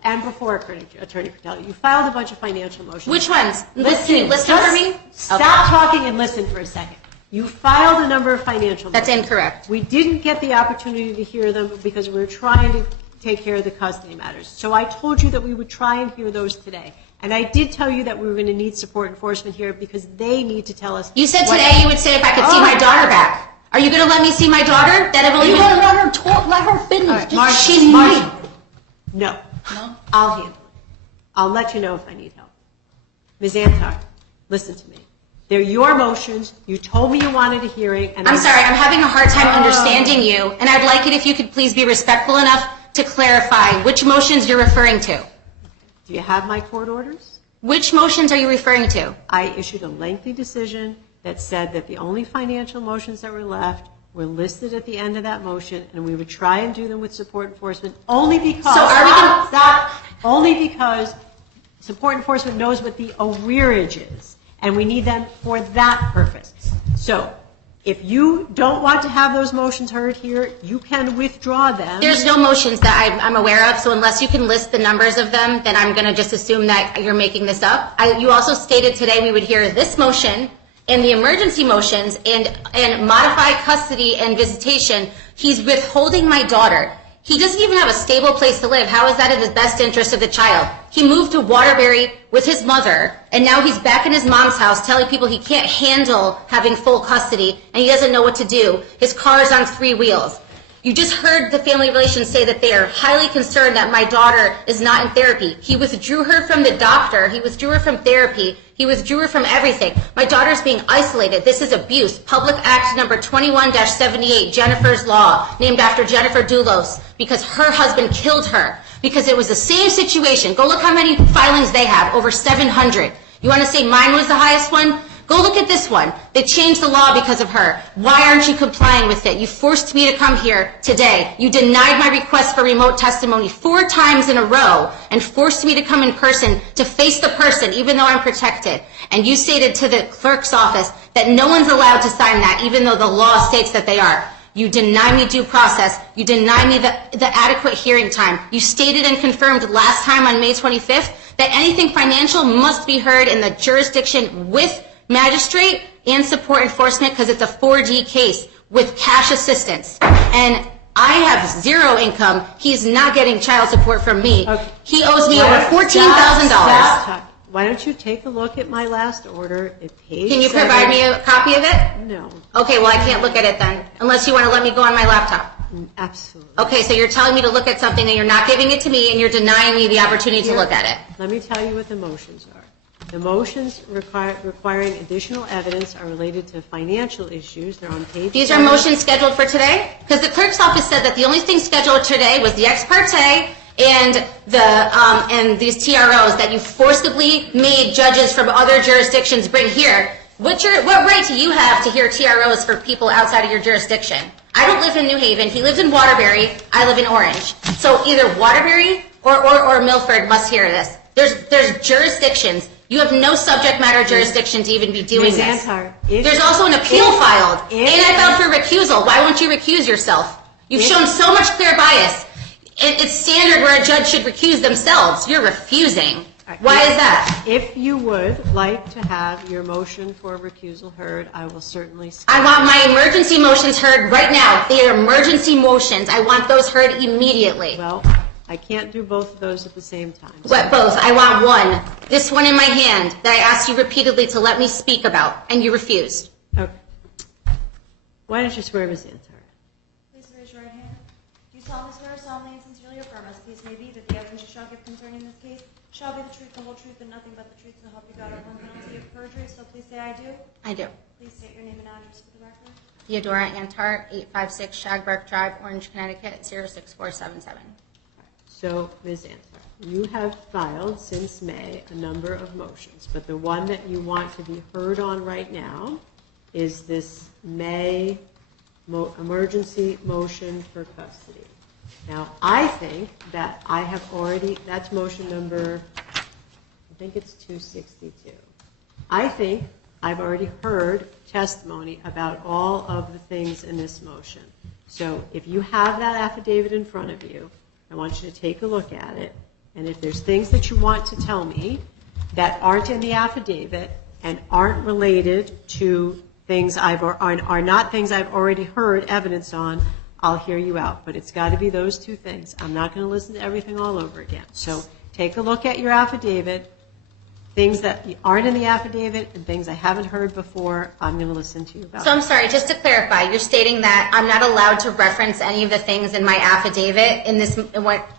and before Attorney Cretella, you filed a bunch of financial motions. Which ones? Listen, Can you list them for me? Stop talking and listen for a second. You filed a number of financial motions. That's incorrect. We didn't get the opportunity to hear them because we were trying to take care of the custody matters. So I told you that we would try and hear those today. And I did tell you that we were going to need support enforcement here because they need to tell us. You said today you would say if I could see my daughter back. Are you going to let me see my daughter? That I've only You been... want to let her talk? Let her finish. All right, Just- She's mine. No. No? I'll handle it. I'll let you know if I need help. Ms. Antar, listen to me. They're your motions. You told me you wanted a hearing, and I'm sorry, I'm having a hard time understanding you, and I'd like it if you could please be respectful enough to clarify which motions you're referring to. Do you have my court orders? Which motions are you referring to? I issued a lengthy decision that said that the only financial motions that were left were listed at the end of that motion, and we would try and do them with support enforcement only because... So are we gonna- Stop! Only because support enforcement knows what the arrearage is, and we need them for that purpose. So, if you don't want to have those motions heard here, you can withdraw them. There's no motions that I'm aware of, so unless you can list the numbers of them, then I'm going to just assume that you're making this up. You also stated today we would hear this motion and the emergency motions and modify custody and visitation. He's withholding my daughter. He doesn't even have a stable place to live. How is that in the best interest of the child? He moved to Waterbury with his mother, and now he's back in his mom's house telling people he can't handle having full custody, and he doesn't know what to do. His car is on 3 wheels. You just heard the family relations say that they are highly concerned that my daughter is not in therapy. He withdrew her from the doctor. He withdrew her from therapy. He withdrew her from everything. My daughter's being isolated. This is abuse. Public Act number 21-78, Jennifer's Law, named after Jennifer Dulos, because her husband killed her. Because it was the same situation. Go look how many filings they have, over 700. You want to say mine was the highest one? Go look at this one. They changed the law because of her. Why aren't you complying with it? You forced me to come here today. You denied my request for remote testimony 4 times in a row and forced me to come in person to face the person, even though I'm protected. And you stated to the clerk's office that no one's allowed to sign that, even though the law states that they are. You deny me due process. You deny me the adequate hearing time. You stated and confirmed last time on May 25th that anything financial must be heard in the jurisdiction with magistrate and support enforcement because it's a 4D case with cash assistance. And I have 0 income. He's not getting child support from me. Okay. He owes me over $14,000. Stop. Why don't you take a look at my last order at page Can you 7. provide me a copy of it? No. Okay, well, I can't look at it then, unless you want to let me go on my laptop. Absolutely. Okay, so you're telling me to look at something and you're not giving it to me and you're denying me the opportunity to look at it. Let me tell you what the motions are. The motions requiring additional evidence are related to financial issues. They're on page These are 7. motions scheduled for today? Because the clerk's office said that the only thing scheduled today was the ex parte and these TROs that you forcibly made judges from other jurisdictions bring here. What right do you have to hear TROs for people outside of your jurisdiction? I don't live in New Haven. He lives in Waterbury. I live in Orange. So either Waterbury or Milford must hear this. There's jurisdictions. You have no subject matter jurisdiction to even be doing Ms. this. Antar, There's also an appeal filed, and I filed for recusal. Why won't you recuse yourself? You've shown so much clear bias. It's standard where a judge should recuse themselves. You're refusing. Why is that? If you would like to have your motion for recusal heard, I will certainly... I want my emergency motions heard right now. They are emergency motions. I want those heard immediately. Well, I can't do both of those at the same time. What, both? I want one. This one in my hand that I asked you repeatedly to let me speak about, and you refused. Okay. Why don't you swear, Ms. Antar? Please raise your right hand. Do you solemnly swear, solemnly and sincerely affirm, as the case may be, that the evidence you shall give concerning this case shall be the truth, the whole truth, and nothing but the truth, so help you God upon penalty of perjury? So please say I do. I do. Please state your name and address for the record. Theodora Antar, 856 Shagbark Drive, Orange, Connecticut, 06477. So, Ms. Antar, you have filed since May a number of motions, but the one that you want to be heard on right now is this May emergency motion for custody. Now, I think that I have already, that's motion number, I think it's 262. I think I've already heard testimony about all of the things in this motion. So if you have that affidavit in front of you, I want you to take a look at it, and if there's things that you want to tell me that aren't in the affidavit and aren't related to things are not things I've already heard evidence on, I'll hear you out. But it's got to be those 2 things. I'm not going to listen to everything all over again. So take a look at your affidavit, things that aren't in the affidavit and things I haven't heard before, I'm going to listen to you about. So I'm sorry, just to clarify, you're stating that I'm not allowed to reference any of the things in my affidavit in this.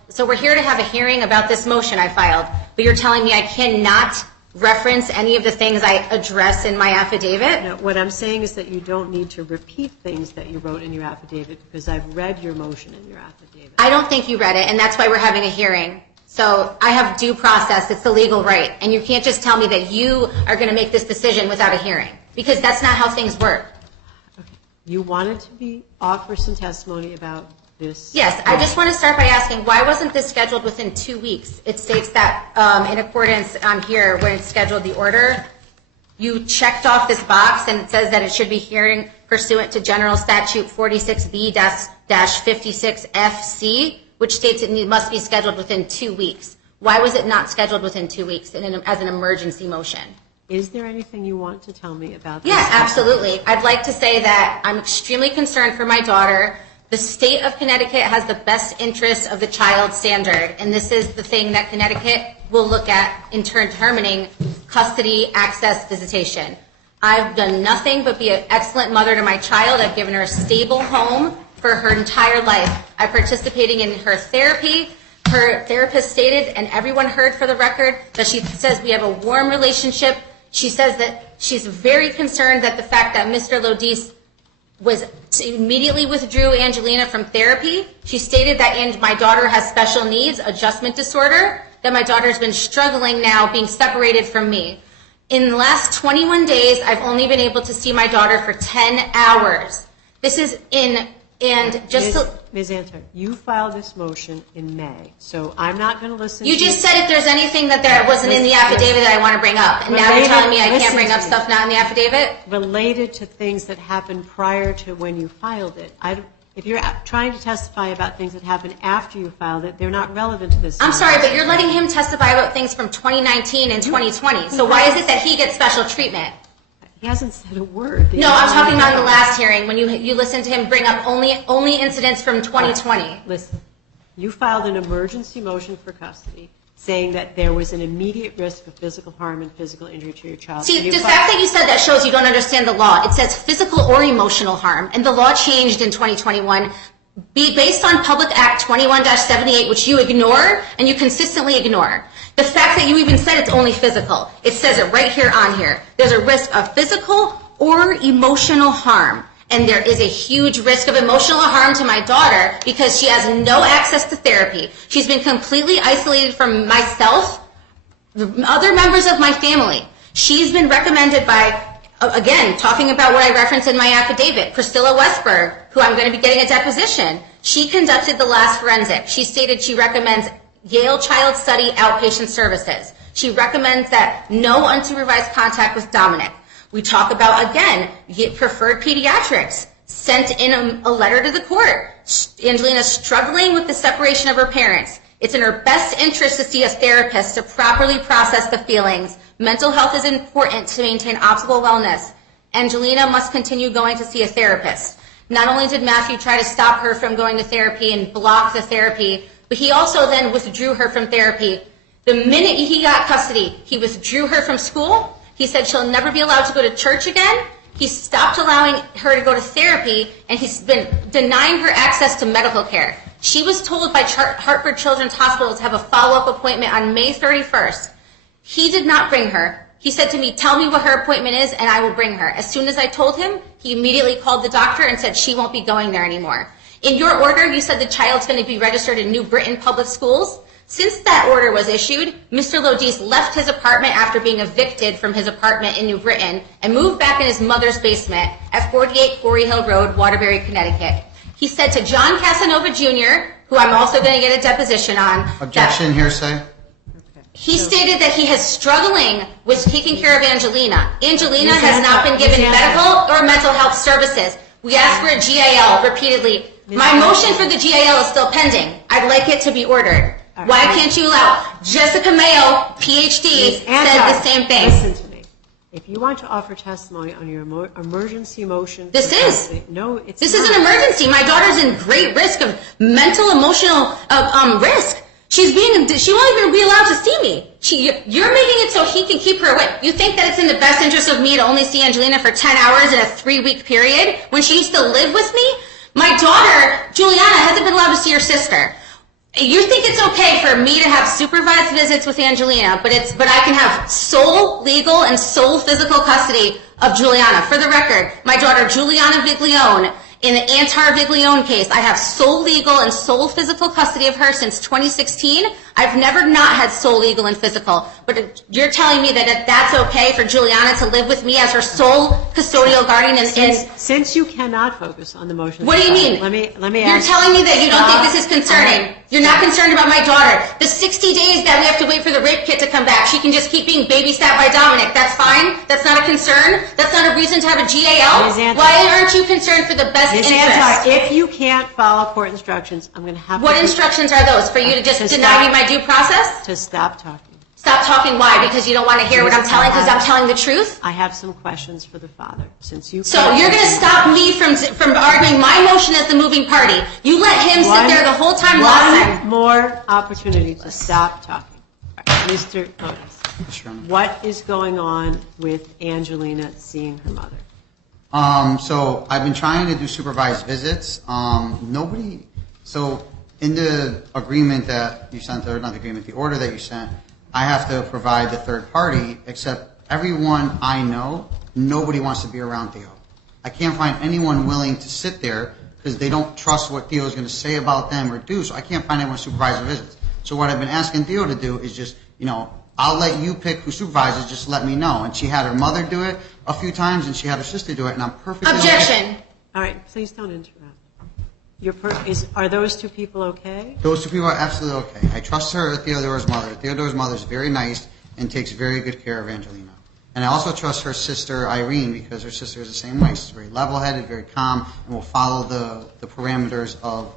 So we're here to have a hearing about this motion I filed, but you're telling me I cannot reference any of the things I address in my affidavit? No, what I'm saying is that you don't need to repeat things that you wrote in your affidavit because I've read your motion in your affidavit. I don't think you read it, and that's why we're having a hearing. So I have due process. It's the legal right. And you can't just tell me that you are going to make this decision without a hearing, because that's not how things work. Okay. You wanted to offer some testimony about this? Yes. I just want to start by asking, why wasn't this scheduled within 2 weeks? It states that in accordance on here, when it's scheduled the order, you checked off this box, and it says that it should be hearing pursuant to General Statute 46B-56FC, which states it must be scheduled within 2 weeks. Why was it not scheduled within 2 weeks as an emergency motion? Is there anything you want to tell me about this? Yeah, absolutely. I'd like to say that I'm extremely concerned for my daughter. The state of Connecticut has the best interest of the child standard, and this is the thing that Connecticut will look at in determining custody, access, visitation. I've done nothing but be an excellent mother to my child. I've given her a stable home for her entire life. I'm participating in her therapy. Her therapist stated, and everyone heard for the record, that she says we have a warm relationship. She says that she's very concerned that the fact that Mr. Lodice immediately withdrew Angelina from therapy. She stated that my daughter has special needs, adjustment disorder, that my daughter's been struggling now being separated from me. In the last 21 days, I've only been able to see my daughter for 10 hours. This is Ms. Antar, you filed this motion in May, so I'm not going to listen You to just said if there's anything that there wasn't in the affidavit that I want to bring up, and now you're telling me I can't bring up stuff not in the affidavit? related to things that happened prior to when you filed it. If you're trying to testify about things that happened after you filed it, they're not relevant to this. I'm sorry, but you're letting him testify about things from 2019 and 2020. So why is it that he gets special treatment? He hasn't said a word. No, I'm talking about the last hearing when you listened to him bring up only incidents from 2020. Listen, you filed an emergency motion for custody saying that there was an immediate risk of physical harm and physical injury to your child. See, the fact that you said that shows you don't understand the law. It says physical or emotional harm, and the law changed in 2021 based on Public Act 21-78, which you ignore and you consistently ignore. The fact that you even said it's only physical, it says it right here on here. There's a risk of physical or emotional harm. And there is a huge risk of emotional harm to my daughter because she has no access to therapy. She's been completely isolated from myself, the other members of my family. She's been recommended by, again, talking about what I referenced in my affidavit, Priscilla Westberg, who I'm going to be getting a deposition. She conducted the last forensic. She stated she recommends Yale Child Study outpatient services. She recommends that no unsupervised contact with Dominic. We talk about, again, preferred pediatrics, sent in a letter to the court. Angelina's struggling with the separation of her parents. It's in her best interest to see a therapist to properly process the feelings. Mental health is important to maintain optimal wellness. Angelina must continue going to see a therapist. Not only did Matthew try to stop her from going to therapy and block the therapy, but he also then withdrew her from therapy. The minute he got custody, he withdrew her from school. He said she'll never be allowed to go to church again. He stopped allowing her to go to therapy, and he's been denying her access to medical care. She was told by Hartford Children's Hospital to have a follow-up appointment on May 31st. He did not bring her. He said to me, tell me what her appointment is, and I will bring her. As soon as I told him, he immediately called the doctor and said she won't be going there anymore. In your order, you said the child's going to be registered in New Britain Public Schools. Since that order was issued, Mr. Lodice left his apartment after being evicted from his apartment in New Britain and moved back in his mother's basement at 48 Quarry Hill Road, Waterbury, Connecticut. He said to John Casanova Jr., who I'm also going to get a deposition on. Objection, hearsay. He stated that he is struggling with taking care of Angelina. Angelina has not been given medical or mental health services. We asked for a GAL repeatedly. My motion for the GAL is still pending. I'd like it to be ordered. Why can't you allow? Jessica Mayo, PhD, said the same thing. Listen to me. If you want to offer testimony on your emergency motion... This is. No, it's This not. is an emergency. My daughter's in great risk of mental, emotional risk. She won't even be allowed to see me. You're making it so he can keep her away. You think that it's in the best interest of me to only see Angelina for 10 hours in a 3-week period when she used to live with me? My daughter, Juliana, hasn't been allowed to see her sister. You think it's okay for me to have supervised visits with Angelina, but I can have sole legal and sole physical custody of Juliana. For the record, my daughter Juliana Viglione, in the Antar Viglione case, I have sole legal and sole physical custody of her since 2016. I've never not had sole legal and physical. But you're telling me that that's okay for Juliana to live with me as her sole custodial guardian? Since you cannot focus on the motion. What do you mean? Let me You're ask. telling me that you don't think this is concerning. You're not concerned about my daughter. The 60 days that we have to wait for the rape kit to come back, she can just keep being babysat by Dominic. That's fine? That's not a concern? That's not a reason to have a GAL? Ms. Antar. Why aren't you concerned for the best Ms. interest? Antar, if you can't follow court instructions, I'm going to have What to instructions are those? For you to just deny me my due process? to stop talking. Stop talking. Why? Because you don't want to hear what I'm telling because I'm telling the truth? I have some questions for the father. Since you So you're going to stop me from arguing my motion as the moving party. You let him sit there the whole time last time. One more opportunity to stop talking. Mr. Lodice, Yes, Your Honor. what is going on with Angelina seeing her mother? So I've been trying to do supervised visits. So in the agreement that you sent, or not the agreement, the order that you sent, I have to provide the third party, except everyone I know, nobody wants to be around Theo. I can't find anyone willing to sit there because they don't trust what Theo is going to say about them or do, so I can't find anyone to supervise the visits. So what I've been asking Theo to do is just, I'll let you pick who supervises, just let me know. And she had her mother do it a few times, and she had her sister do it, and I'm perfectly Objection. okay. All right, please don't interrupt. Are those two people okay? Those two people are absolutely okay. I trust her, Theodora's mother. Theodora's mother is very nice and takes very good care of Angelina. And I also trust her sister, Irene, because her sister is the same way. She's very level-headed, very calm, and will follow the parameters of,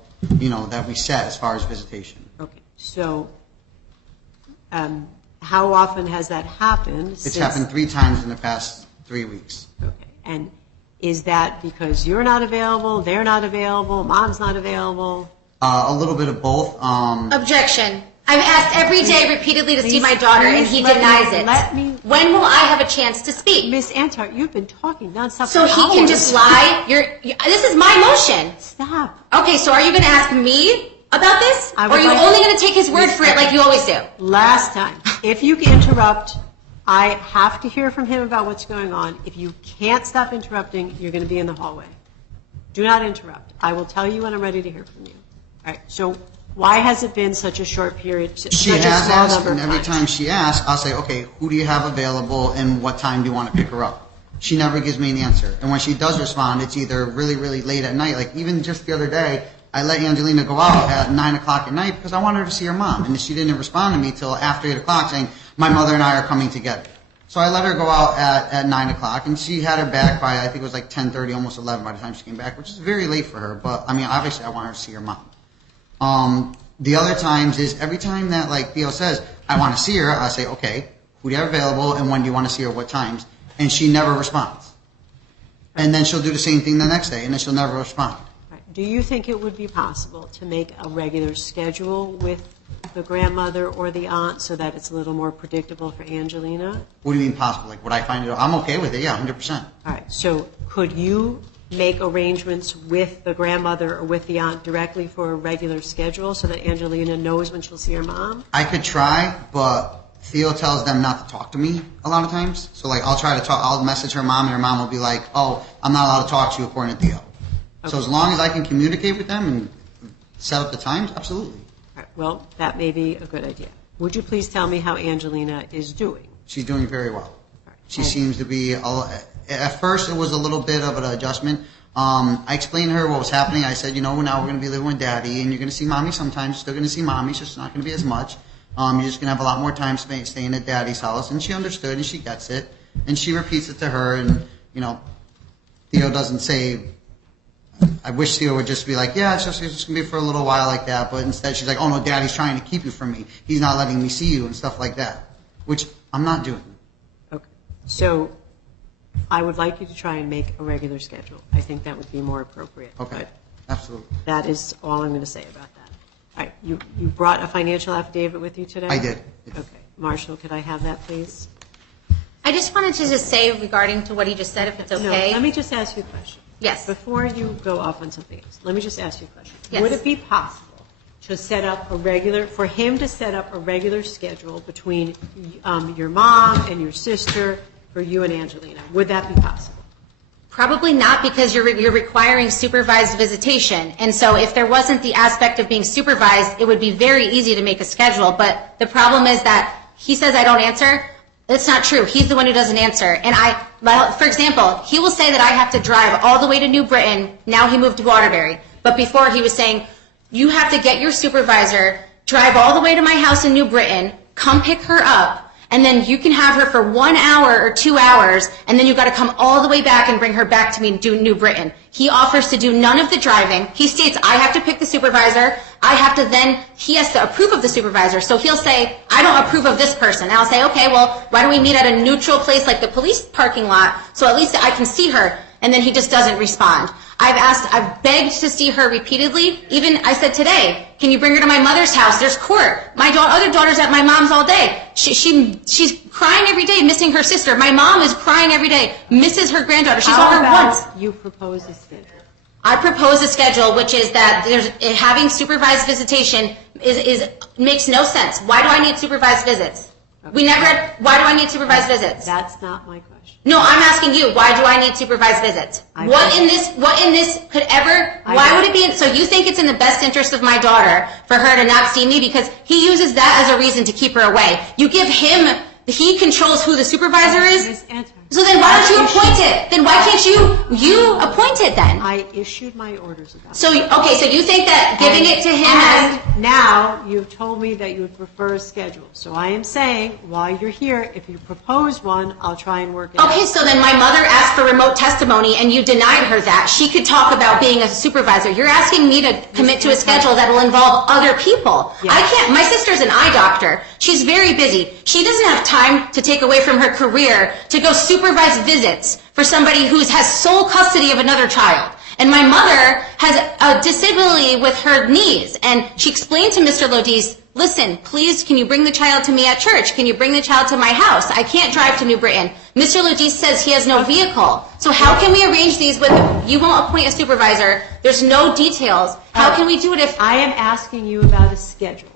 that we set as far as visitation. Okay, so how often has that happened? It's happened 3 times in the past 3 weeks. Okay, and is that because you're not available, they're not available, mom's not available? A little bit of both. Objection. I'm asked every day repeatedly to see my daughter, and he denies it. When will I have a chance to speak? Miss Antar, you've been talking nonstop So for he hours. can just lie? This is my motion. Stop. Okay, so are you going to ask me about this? Or are you only going to take his word for it like you always do? Last time, if you interrupt, I have to hear from him about what's going on. If you can't stop interrupting, you're going to be in the hallway. Do not interrupt. I will tell you when I'm ready to hear from you. All right, so why has it been such a short period? She has asked, and every time she asks, I'll say, okay, who do you have available and what time do you want to pick her up? She never gives me an answer. And when she does respond, it's either really, really late at night. Like even just the other day, I let Angelina go out at 9 o'clock at night because I wanted her to see her mom. And she didn't respond to me till after 8 o'clock saying, my mother and I are coming together. So I let her go out at 9 o'clock, and she had her back by, I think it was like 10:30, almost 11 by the time she came back, which is very late for her. But, I mean, obviously I want her to see her mom. The other times is every time that, like, Theo says, I want to see her, I say, okay, who do you have available, and when do you want to see her, what times? And she never responds. And then she'll do the same thing the next day, and then she'll never respond. Do you think it would be possible to make a regular schedule with the grandmother or the aunt so that it's a little more predictable for Angelina? What do you mean possible? Like, would I find it? I'm okay with it, yeah, 100%. All right, so could you make arrangements with the grandmother or with the aunt directly for a regular schedule so that Angelina knows when she'll see her mom? I could try, but Theo tells them not to talk to me a lot of times. So, like, I'll try to talk, I'll message her mom, and her mom will be like, oh, I'm not allowed to talk to you according to Theo. Okay. So as long as I can communicate with them and set up the times, absolutely. All right, well, that may be a good idea. Would you please tell me how Angelina is doing? She's doing very well. Right. She seems to be, at first it was a little bit of an adjustment. I explained to her what was happening. I said, now we're going to be living with Daddy, and you're going to see Mommy sometimes. You're still going to see Mommy. It's just not going to be as much. You're just going to have a lot more time staying at Daddy's house. And she understood, and she gets it. And she repeats it to her, and, Theo doesn't say, I wish Theo would just be like, yeah, it's just going to be for a little while like that. But instead she's like, oh, no, Daddy's trying to keep you from me. He's not letting me see you and stuff like that, which I'm not doing. Okay. So I would like you to try and make a regular schedule. I think that would be more appropriate. Okay, absolutely. That is all I'm going to say about that. All right, you brought a financial affidavit with you today? I did. Okay. Marshall, could I have that, please? I just wanted to just say regarding to what he just said, if it's okay. No, let me just ask you a question. Yes. Before you go off on something else, let me just ask you a question. Yes. Would it be possible to set up for him to set up a regular schedule between your mom and your sister for you and Angelina? Would that be possible? Probably not, because you're requiring supervised visitation. And so if there wasn't the aspect of being supervised, it would be very easy to make a schedule. But the problem is that he says I don't answer. That's not true. He's the one who doesn't answer. And for example, he will say that I have to drive all the way to New Britain. Now he moved to Waterbury. But before he was saying, you have to get your supervisor, drive all the way to my house in New Britain, come pick her up, and then you can have her for 1 hour or 2 hours, and then you've got to come all the way back and bring her back to me in New Britain. He offers to do none of the driving. He states, I have to pick the supervisor. He has to approve of the supervisor. So he'll say, I don't approve of this person. And I'll say, okay, well, why don't we meet at a neutral place like the police parking lot so at least I can see her? And then he just doesn't respond. I've begged to see her repeatedly. Even I said today, can you bring her to my mother's house? There's court. My other daughter's at my mom's all day. She's crying every day, missing her sister. My mom is crying every day, misses her granddaughter. She's over once. You propose a schedule? I propose a schedule, which is that having supervised visitation makes no sense. Why do I need supervised visits? Okay. Why do I need supervised visits? That's not my question. No, I'm asking you, why do I need supervised visits? What in this could ever, why would it be, so you think it's in the best interest of my daughter for her to not see me because he uses that as a reason to keep her away. You give him, he controls who the supervisor is? Ms. Antar. So then why don't you appoint it? Then why can't you appoint it then? I issued my orders about it. So, okay, so you think that giving it to him And now you've told me that you would prefer a schedule. So I am saying, while you're here, if you propose one, I'll try and work it out. Okay, so then my mother asked for remote testimony and you denied her that. She could talk about being a supervisor. You're asking me to commit to a schedule that will involve other people. Yes. I can't, my sister's an eye doctor. She's very busy. She doesn't have time to take away from her career to go supervise visits for somebody who has sole custody of another child. And my mother has a disability with her knees. And she explained to Mr. Lodice, listen, please, can you bring the child to me at church? Can you bring the child to my house? I can't drive to New Britain. Mr. Lodice says he has no vehicle. So how can we arrange these with, you won't appoint a supervisor, there's no details. How can we do it if... I am asking you about a schedule.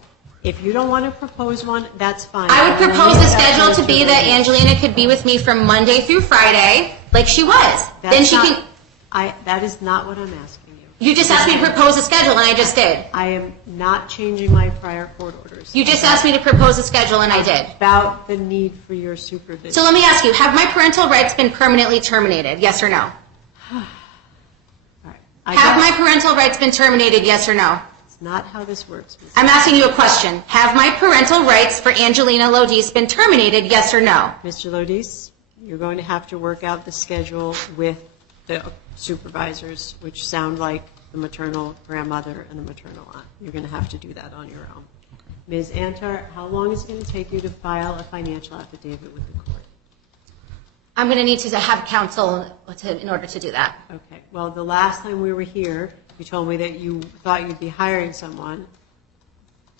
If you don't want to propose one, that's fine. I would propose the schedule to be that Angelina could be with me from Monday through Friday, like she was. Then she can... That is not what I'm asking you. You just asked me to propose a schedule, and I just did. I am not changing my prior court orders. You just asked me to propose a schedule, and I did. About the need for your supervision. So let me ask you, have my parental rights been permanently terminated, yes or no? All right. Have my parental rights been terminated, yes or no? It's not how this works. I'm asking you a question. Have my parental rights for Angelina Lodice been terminated, yes or no? Mr. Lodice, you're going to have to work out the schedule with the supervisors, which sound like the maternal grandmother and the maternal aunt. You're going to have to do that on your own. Ms. Antar, how long is it going to take you to file a financial affidavit with the court? I'm going to need to have counsel in order to do that. Okay. Well, the last time we were here, you told me that you thought you'd be hiring someone.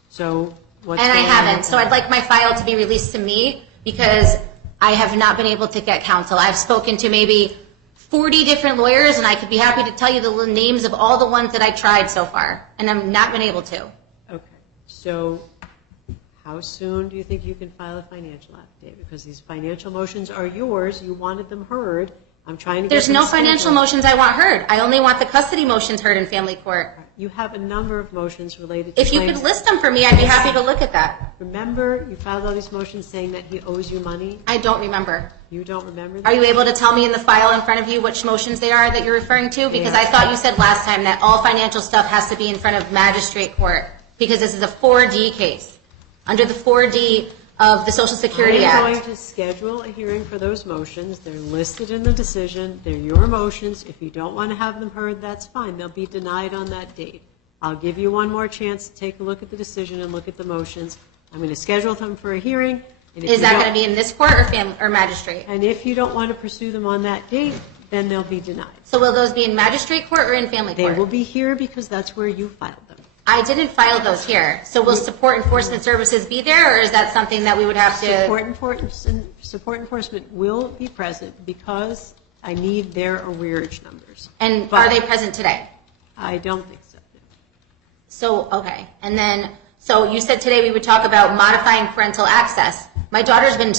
So what's And I going on haven't. with So that? I'd like my file to be released to me because I have not been able to get counsel. I've spoken to maybe 40 different lawyers, and I could be happy to tell you the names of all the ones that I tried so far, and I've not been able to. Okay. So how soon do you think you can file a financial affidavit? Because these financial motions are yours. You wanted them heard. I'm trying to There's get them no financial scheduled. motions I want heard. I only want the custody motions heard in family court. You have a number of motions related to If you claims. could list them for me, I'd be happy to look at that. Remember, you filed all these motions saying that he owes you money? I don't remember. You don't remember that? Are you able to tell me in the file in front of you which motions they are that you're referring to? Because I thought you said last time that all financial stuff has to be in front of magistrate court because this is a 4D case. Under the 4D of the Social Security I'm Act. going to schedule a hearing for those motions. They're listed in the decision. They're your motions. If you don't want to have them heard, that's fine. They'll be denied on that date. I'll give you one more chance to take a look at the decision and look at the motions. I'm going to schedule them for a hearing. And if Is you that don't- going to be in this court or magistrate? And if you don't want to pursue them on that date, then they'll be denied. So will those be in magistrate court or in family They court? will be here because that's where you filed them. I didn't file those here. So will support enforcement services be there, or is that something that we would have to? Support enforcement will be present because I need their arrearage numbers. And are they present today? I don't think so. So, okay. And then, so you said today we would talk about modifying parental access. My daughter's been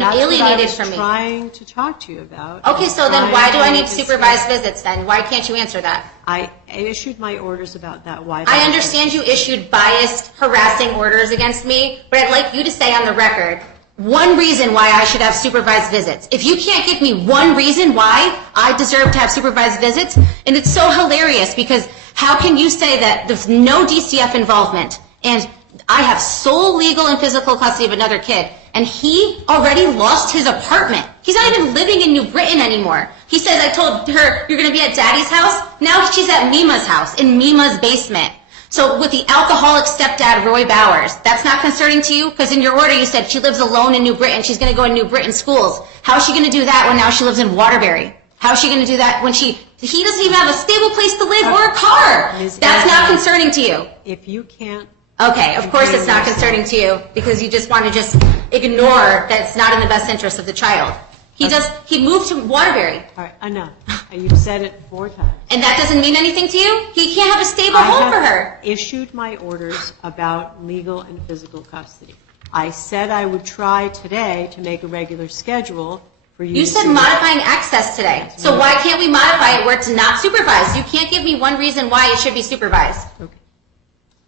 alienated from me. That's what I was trying to talk to you about. Okay, so then why do I need supervised visits then? Why can't you answer that? I issued my orders about that. Why? I understand you issued biased, harassing orders against me, but I'd like you to say on the record one reason why I should have supervised visits. If you can't give me one reason why I deserve to have supervised visits, and it's so hilarious because how can you say that there's no DCF involvement and I have sole legal and physical custody of another kid, and he already lost his apartment. He's not even living in New Britain anymore. He says, I told her, you're going to be at Daddy's house. Now she's at Mima's house, in Mima's basement. So with the alcoholic stepdad, Roy Bowers, that's not concerning to you? Because in your order you said she lives alone in New Britain. She's going to go in New Britain schools. How is she going to do that when now she lives in Waterbury? How is she going to do that when he doesn't even have a stable place to live or a car? That's not concerning to you. If you can't. Okay, of course it's not concerning to you because you just want to just ignore that it's not in the best interest of the child. He moved to Waterbury. All right, enough. You've said it 4 times. And that doesn't mean anything to you? He can't have a stable home for her. I issued my orders about legal and physical custody. I said I would try today to make a regular schedule for you. You said modifying access today. So why can't we modify it where it's not supervised? You can't give me one reason why it should be supervised. Okay.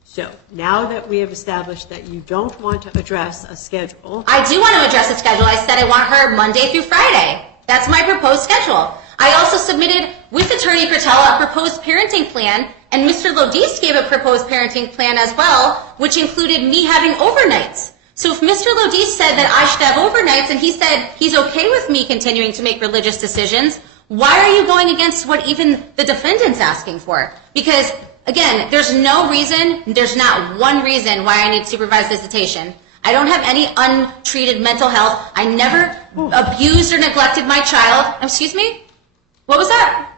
So now that we have established that you don't want to address a schedule. I do want to address a schedule. I said I want her Monday through Friday. That's my proposed schedule. I also submitted with Attorney Cortella a proposed parenting plan, and Mr. Lodice gave a proposed parenting plan as well, which included me having overnights. So if Mr. Lodice said that I should have overnights and he said he's okay with me continuing to make religious decisions, why are you going against what even the defendant's asking for? Because again, there's no reason, there's not one reason why I need supervised visitation. I don't have any untreated mental health. I never abused or neglected my child. Excuse me? What was that?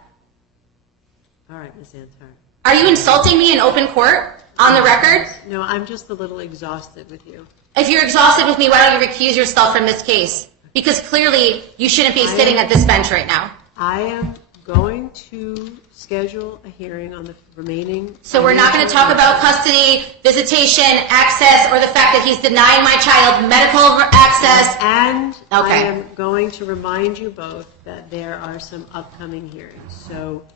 All right, Ms. Antar. Are you insulting me in open court on the record? No, I'm just a little exhausted with you. If you're exhausted with me, why don't you recuse yourself from this case? Because clearly you shouldn't be sitting at this bench right now. I am going to schedule a hearing on the remaining. So we're not going to talk about custody, visitation, access, or the fact that he's denying my child medical access. And okay. I am going to remind you both that there are some upcoming hearings. So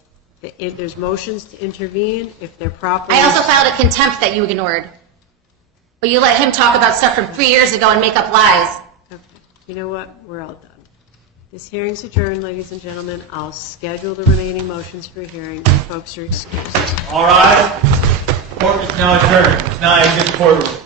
if there's motions to intervene if they're properly. I also filed a contempt that you ignored. But you let him talk about stuff from 3 years ago and make up lies. Okay. You know what? We're all done. This hearing's adjourned, ladies and gentlemen. I'll schedule the remaining motions for a hearing. You folks are excused. All rise. Court is now adjourned. It's now in this courtroom.